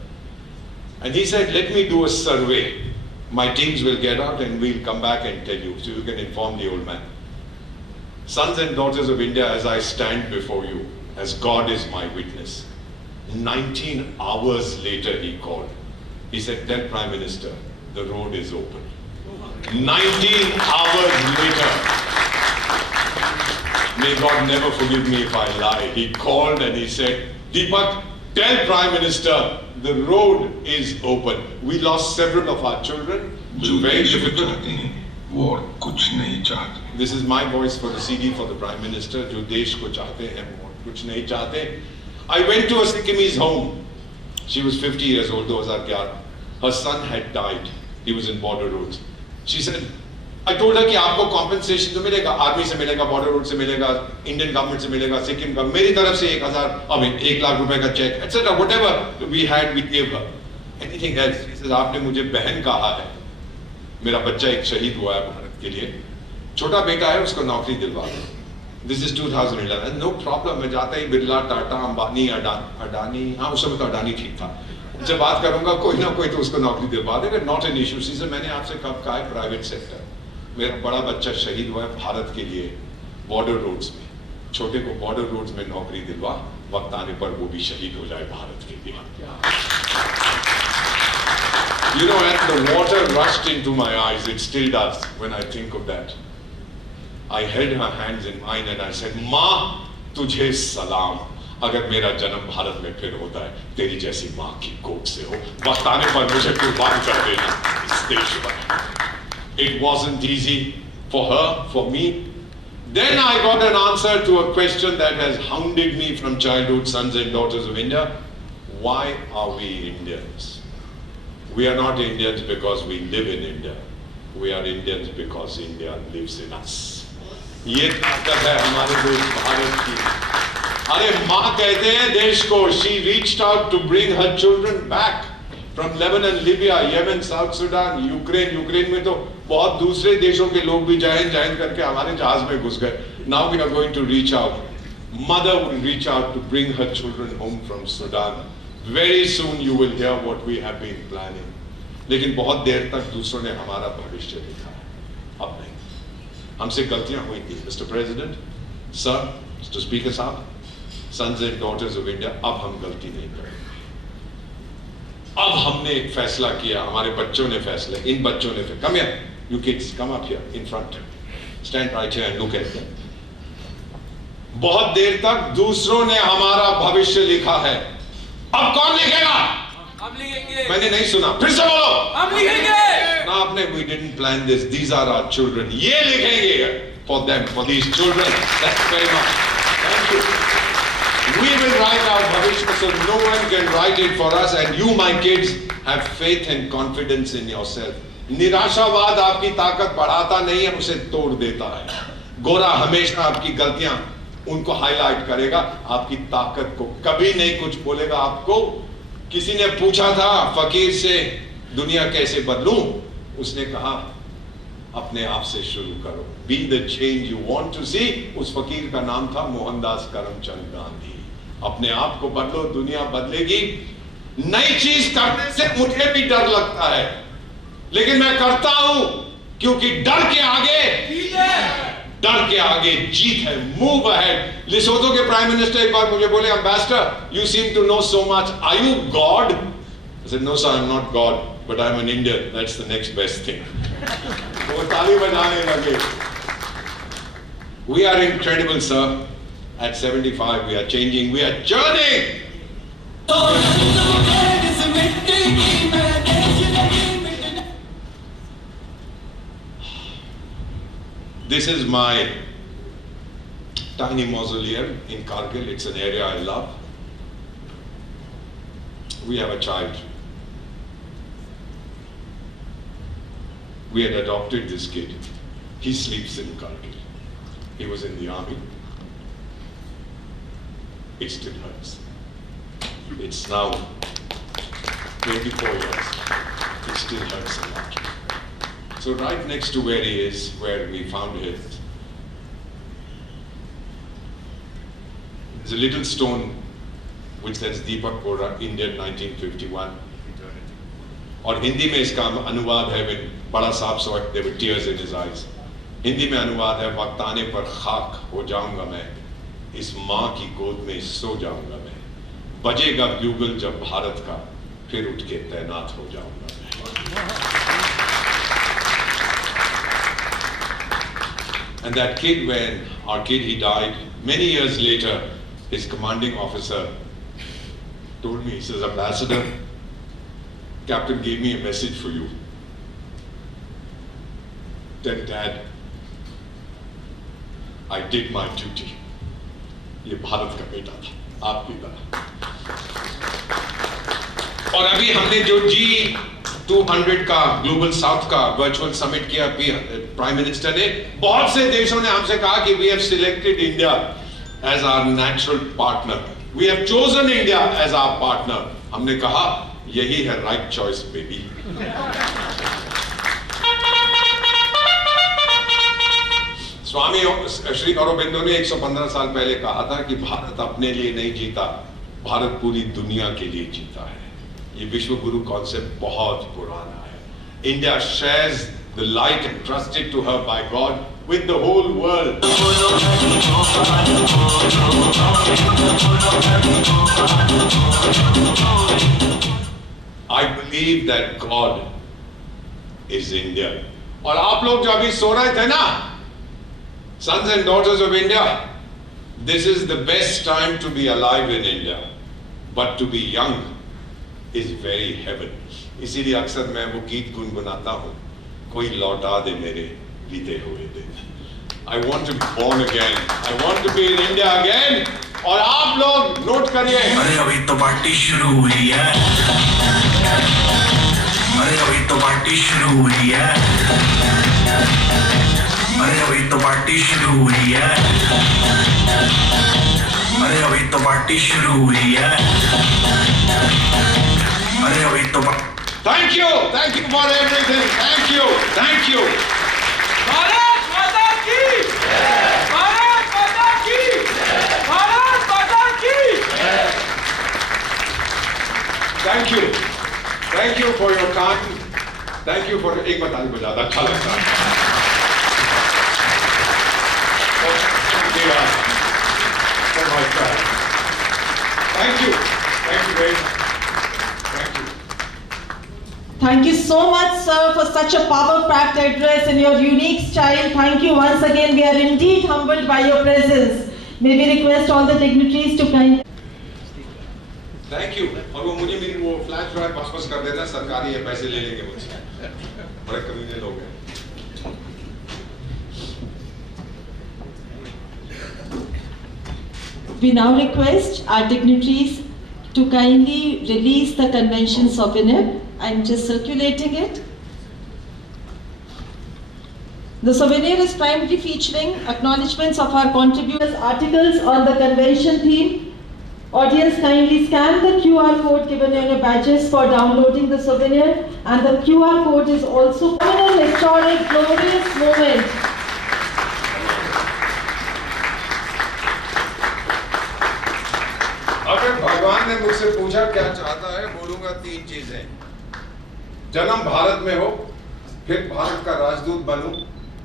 And he said, let me do a survey. My teams will get out and we'll come back and tell you, so you can inform the old man. Sons and daughters of India, as I stand before you, as God is my witness, 19 hours later he called. He said, tell Prime Minister, the road is open. 19 hours later. May God never forgive me if I lie. He called and he said, Deepak, Tell Prime Minister the road is open. We lost several of our children. It was very difficult. This is my voice for the CD for the Prime Minister. जो देश को चाहते हैं वो कुछ नहीं चाहते. I went to a Sikkimese home. She was 50 years old, 2011. Her son had died. He was in border roads. She said, I told her कि आपको compensation तो मिलेगा, आर्मी से मिलेगा, border road से मिलेगा, Indian government से मिलेगा, सिक्किम का, मेरी तरफ से 1 लाख रुपए का check, etc. Whatever we had, we gave her. Anything else? She says, आपने मुझे बहन कहा है. मेरा बच्चा एक शहीद हुआ है भारत के लिए. छोटा बेटा है, उसको नौकरी दिलवा दो. This is 2011. No problem. मैं जाता ही बिरला, टाटा, अंबानी, अडानी, हाँ उस समय तो अडानी ठीक था. जब बात करूंगा कोई ना कोई तो उसको नौकरी दिलवा देगा. Not an issue. She said, मैंने आपसे कब कहा है प्राइवेट सेक्टर. मेरा बड़ा बच्चा शहीद हुआ है भारत के लिए बॉर्डर रोड्स में. छोटे को बॉर्डर रोड्स में नौकरी दिलवा, वक्त आने पर वो भी शहीद हो जाए भारत के लिए. You know, and the water rushed into my eyes. It still does when I think of that. I held her hands in mine and I said, माँ तुझे सलाम. अगर मेरा जन्म भारत में फिर होता है, तेरी जैसी माँ की कोख से हो. वक्त आने पर मुझे कुर्बान कर देना इस देश पर. It wasn't easy for her, for me. Then I got an answer to a question that has hounded me from childhood, sons and daughters of India. Why are we Indians? We are not Indians because we live in India. We are Indians because India lives in us. ये ताकत है हमारे देश भारत की. अरे माँ कहते हैं देश को. She reached out to bring her children back from Lebanon, Libya, Yemen, South Sudan, Ukraine में तो बहुत दूसरे देशों के लोग भी जाहिर करके हमारे जहाज में घुस गए. Now we are going to reach out. Mother will reach out to bring her children home from Sudan. Very soon you will hear what we have been planning. लेकिन बहुत देर तक दूसरों ने हमारा भविष्य लिखा है. अब नहीं. हमसे गलतियां हुई थी. Mr. President, Sir, Mr. Speaker साहब, sons and daughters of India, अब हम गलती नहीं करेंगे. अब हमने एक फैसला किया. हमारे बच्चों ने फैसला. इन बच्चों ने come here, you kids, come up here in front. Stand right here and look at them. बहुत देर तक दूसरों ने हमारा भविष्य लिखा है. अब कौन लिखेगा? हम लिखेंगे. मैंने नहीं सुना. फिर से बोलो. हम लिखेंगे. ना आपने we didn't plan this. These are our children. ये लिखेंगे for them, for these children. That's very much. Thank you. We will write our bhavishya so no one can write it for us. And you, my kids, have faith and confidence in yourself. निराशावाद आपकी ताकत बढ़ाता नहीं है, उसे तोड़ देता है. गोरा हमेशा आपकी गलतियां उनको हाईलाइट करेगा, आपकी ताकत को कभी नहीं कुछ बोलेगा. आपको किसी ने पूछा था फकीर से दुनिया कैसे बदलूं, उसने कहा अपने आप से शुरू करो. Be the change you want to see. उस फकीर का नाम था मोहनदास करमचंद गांधी. अपने आप को बदलो, दुनिया बदलेगी. नई चीज करने से मुझे भी डर लगता है, लेकिन मैं करता हूं क्योंकि डर के आगे जीत है. Move ahead. लिसोथो के प्राइम मिनिस्टर एक बार मुझे बोले, ambassador you seem to know so much, are you God? I said no sir, I am not God, but I am an Indian. That's the next best thing. वो ताली बजाने लगे. We are incredible, sir. At 75 we are changing, we are churning. This is my tiny mausoleum in Kargil. It's an area I love. We have a child. We had adopted this kid. He sleeps in Kargil. He was in the army. It still hurts. It's now 24 years. It still hurts a lot. So right next to where he is, where we found him, there's a little stone which says Deepak Kora, Indian 1951. और हिंदी में इसका अनुवाद है, बड़ा साहब saw it, there were tears in his eyes. Hindi में अनुवाद है, वक्त आने पर खाक हो जाऊंगा मैं, इस माँ की गोद में सो जाऊंगा मैं, बजेगा ब्यूगल जब भारत का, फिर उठ के तैनात हो जाऊंगा मैं. And that kid, when our kid, he died, many years later, his commanding officer told me, he says, Ambassador, Captain gave me a message for you. Then Dad, I did my duty. ये भारत का बेटा था, आपकी तरह। और अभी हमने जो G200 का ग्लोबल साउथ का वर्चुअल समिट किया, प्राइम मिनिस्टर ने, बहुत से देशों ने हमसे कहा कि we have selected India as our natural partner. We have chosen India as our partner. हमने कहा यही है right choice baby. स्वामी श्री अरबिंदो ने 115 साल पहले कहा था कि भारत अपने लिए नहीं जीता, भारत पूरी दुनिया के लिए जीता है। ये विश्व गुरु कॉन्सेप्ट बहुत पुराना है। India shares the light entrusted to her by God with the whole world. I believe that God is India. और आप लोग जो अभी सो रहे थे ना, sons and daughters of India, this is the best time to be alive in India, but to be young is very heaven. इसीलिए अक्सर मैं वो गीत गुनगुनाता हूँ, कोई लौटा दे मेरे बीते हुए दिन. I want to be born again. I want to be in India again. और आप लोग नोट करिए. अरे अभी तो पार्टी शुरू हुई है. अरे अभी तो पार्टी शुरू हुई है. अरे अभी तो पार्टी शुरू हुई है. अरे अभी तो पार्टी शुरू हुई है. अरे अभी तो Thank you for everything. Thank you. Bharat माता की, भारत माता की, भारत माता की. Thank you for your time. Thank you for एक बार ताली बजाता अच्छा लगता है. For my friend. Thank you very much. Thank you. Thank you so much, sir, for such a power-packed address in your unique style. Thank you once again. We are indeed humbled by your presence. May we request all the dignitaries to kindly. Thank you. और वो मुझे मेरी वो flash drive वापस कर देना, सरकारी है, पैसे ले लेंगे मुझसे. बड़े कमीने लोग हैं. We now request our dignitaries to kindly release the convention souvenir. I'm just circulating it. The souvenir is primarily featuring acknowledgements of our contributors, articles on the convention theme. Audience, kindly scan the QR code given on your badges for downloading the souvenir, and the QR code is also a historic, glorious moment. अगर भगवान ने मुझसे पूछा क्या चाहता है, बोलूंगा 3 चीजें. जन्म भारत में हो, फिर भारत का राजदूत बनूं,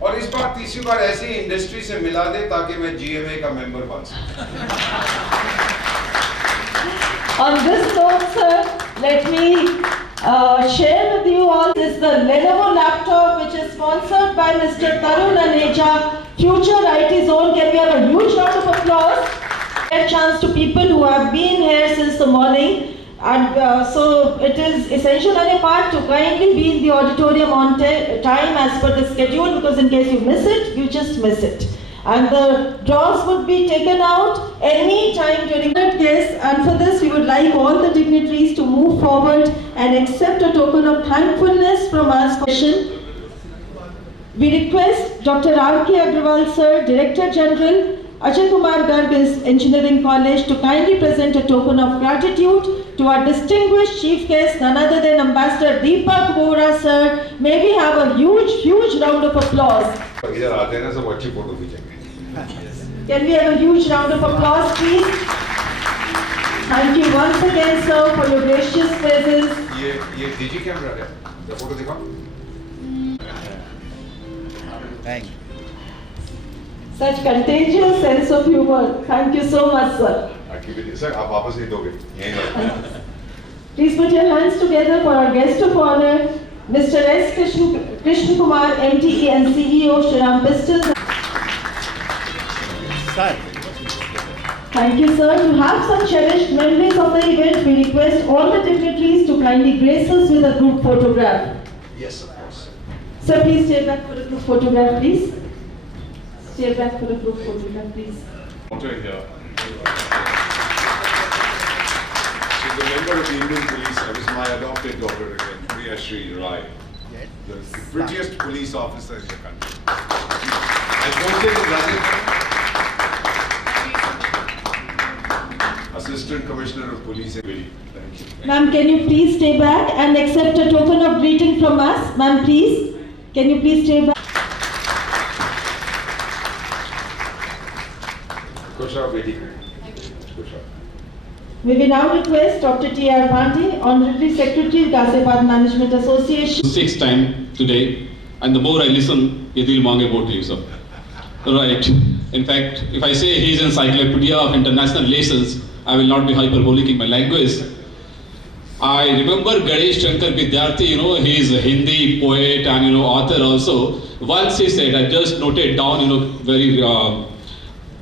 और इस बार तीसरी बार ऐसी इंडस्ट्री से मिला दे ताकि मैं GMA का मेंबर बन सकूं. On this note, sir, let me share with you all this the Lenovo laptop, which is sponsored by Mr. Tarun Aneja, future IT zone. Can we have a huge round of applause? A chance to people who have been here since the morning, and so it is essential on your part to kindly be in the auditorium on time as per the schedule, because in case you miss it, you just miss it. And the draws would be taken out any time during that case. And for this, we would like all the dignitaries to move forward and accept a token of thankfulness from our session. We request Dr. R.K. Agrawal, sir, Director General, Ajay Kumar Garg Engineering College, to kindly present a token of gratitude to our distinguished chief guest, none other than Ambassador Deepak Vora, sir. May we have a huge round of applause. इधर आते हैं ना, सब अच्छी photo खींचेंगे. Can we have a huge round of applause, please? Thank you once again, sir, for your gracious presence. ये डिजी camera है, ये फोटो दिखाओ. Thank you. Such contagious sense of humor. Thank you so much, sir. Sir आप वापस नहीं दोगे, यहीं. Please put your hands together for our guest of honor, Mr. S. Krishna Kumar, MTE and CEO, Shriram Pistons. Sir. Thank you, sir. To have some cherished memories of the event, we request all the dignitaries to kindly grace us with a group photograph. Yes, of course. Sir, please stay back for a group photograph, please. Stay back for a group photograph, please. Daughter here. She's a member of the Indian Police Service, my adopted daughter again, Priya Shri Rai. Yes. The prettiest police officer in the country. And posted in Rajasthan. Assistant Commissioner of Police in Delhi. Thank you. Ma'am, can you please stay back and accept a token of greeting from us? Ma'am, please. Can you please stay back? Kusha Bedi. Kusha. We will now request Dr. T.R. Pandey, Honorary Secretary, Ghaziabad Management Association. Sixth time today, and the more I listen, ye dil mange bote you sir. Right. In fact, if I say he is encyclopedia of international relations, I will not be hyperbolic in my language. I remember Ganesh Shankar Vidyarthi, he is a Hindi poet and author also. Once he said, I just noted down, very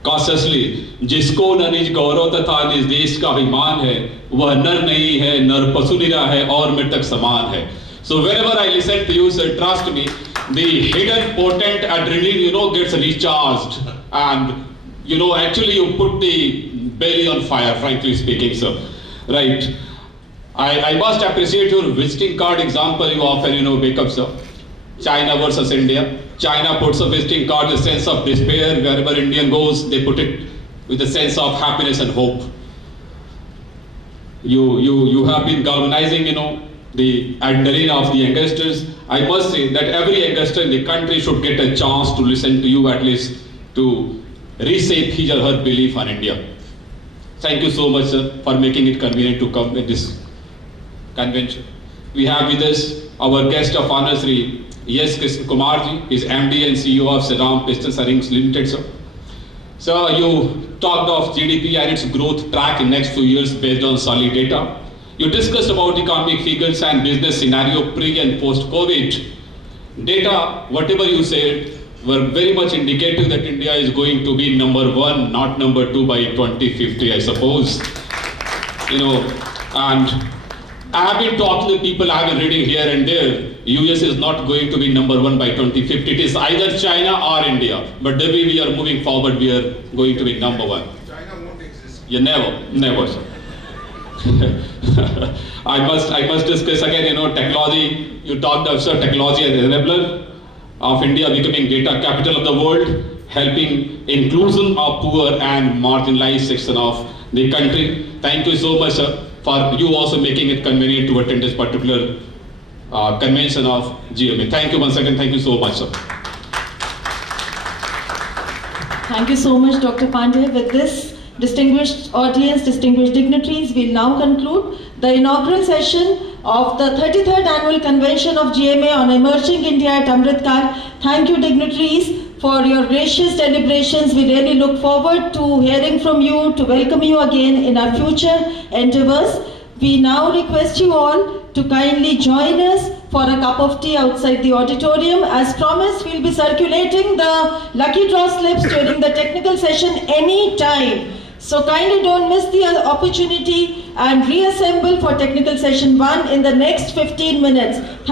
cautiously, जिसको न निज गौरव तथा निज देश का अभिमान है, वह नर नहीं है, नर पशु निरा है और मृतक समान है. So wherever I listen to you, sir, trust me, the hidden potent adrenaline, gets recharged, and actually you put the belly on fire, frankly speaking, sir. Right. I must appreciate your visiting card example you often, wake up, sir. China versus India. China puts a visiting card with a sense of despair. Wherever Indian goes, they put it with a sense of happiness and hope. You have been galvanizing, the arena of the youngsters. I must say that every youngster in the country should get a chance to listen to you, at least to reshape his or her belief on India. Thank you so much, sir, for making it convenient to come in this convention. We have with us our guest of honor, Sri Yes Krishna Kumar ji, is MD and CEO of Saddam Pistons and Rings Limited, sir. So you talked of GDP and its growth track in next few years based on solid data. You discussed about economic figures and business scenario pre and post COVID. Data, whatever you said, were very much indicative that India is going to be number one, not number two by 2050, I suppose. And I have been talking to people, I have been reading here and there. US is not going to be number one by 2050. It is either China or India. But the way we are moving forward, we are going to be number one. China won't exist. Yeah, never. I must discuss again, technology. You talked of technology as an enabler of India becoming data capital of the world, helping inclusion of poor and marginalized section of the country. Thank you so much, sir, for you also making it convenient to attend this particular convention of GMA. Thank you once again. Thank you so much, sir. Thank you so much, Dr. Pandey. With this distinguished audience, distinguished dignitaries, we'll now conclude the inaugural session of the 33rd Annual Convention of GMA on Emerging India at Amritkal. Thank you, dignitaries, for your gracious deliberations. We really look forward to hearing from you, to welcome you again in our future endeavors. We now request you all to kindly join us for a cup of tea outside the auditorium. As promised, we'll be circulating the lucky draw slips during the technical session any time. So kindly don't miss the opportunity and reassemble for technical session 1 in the next 15 minutes.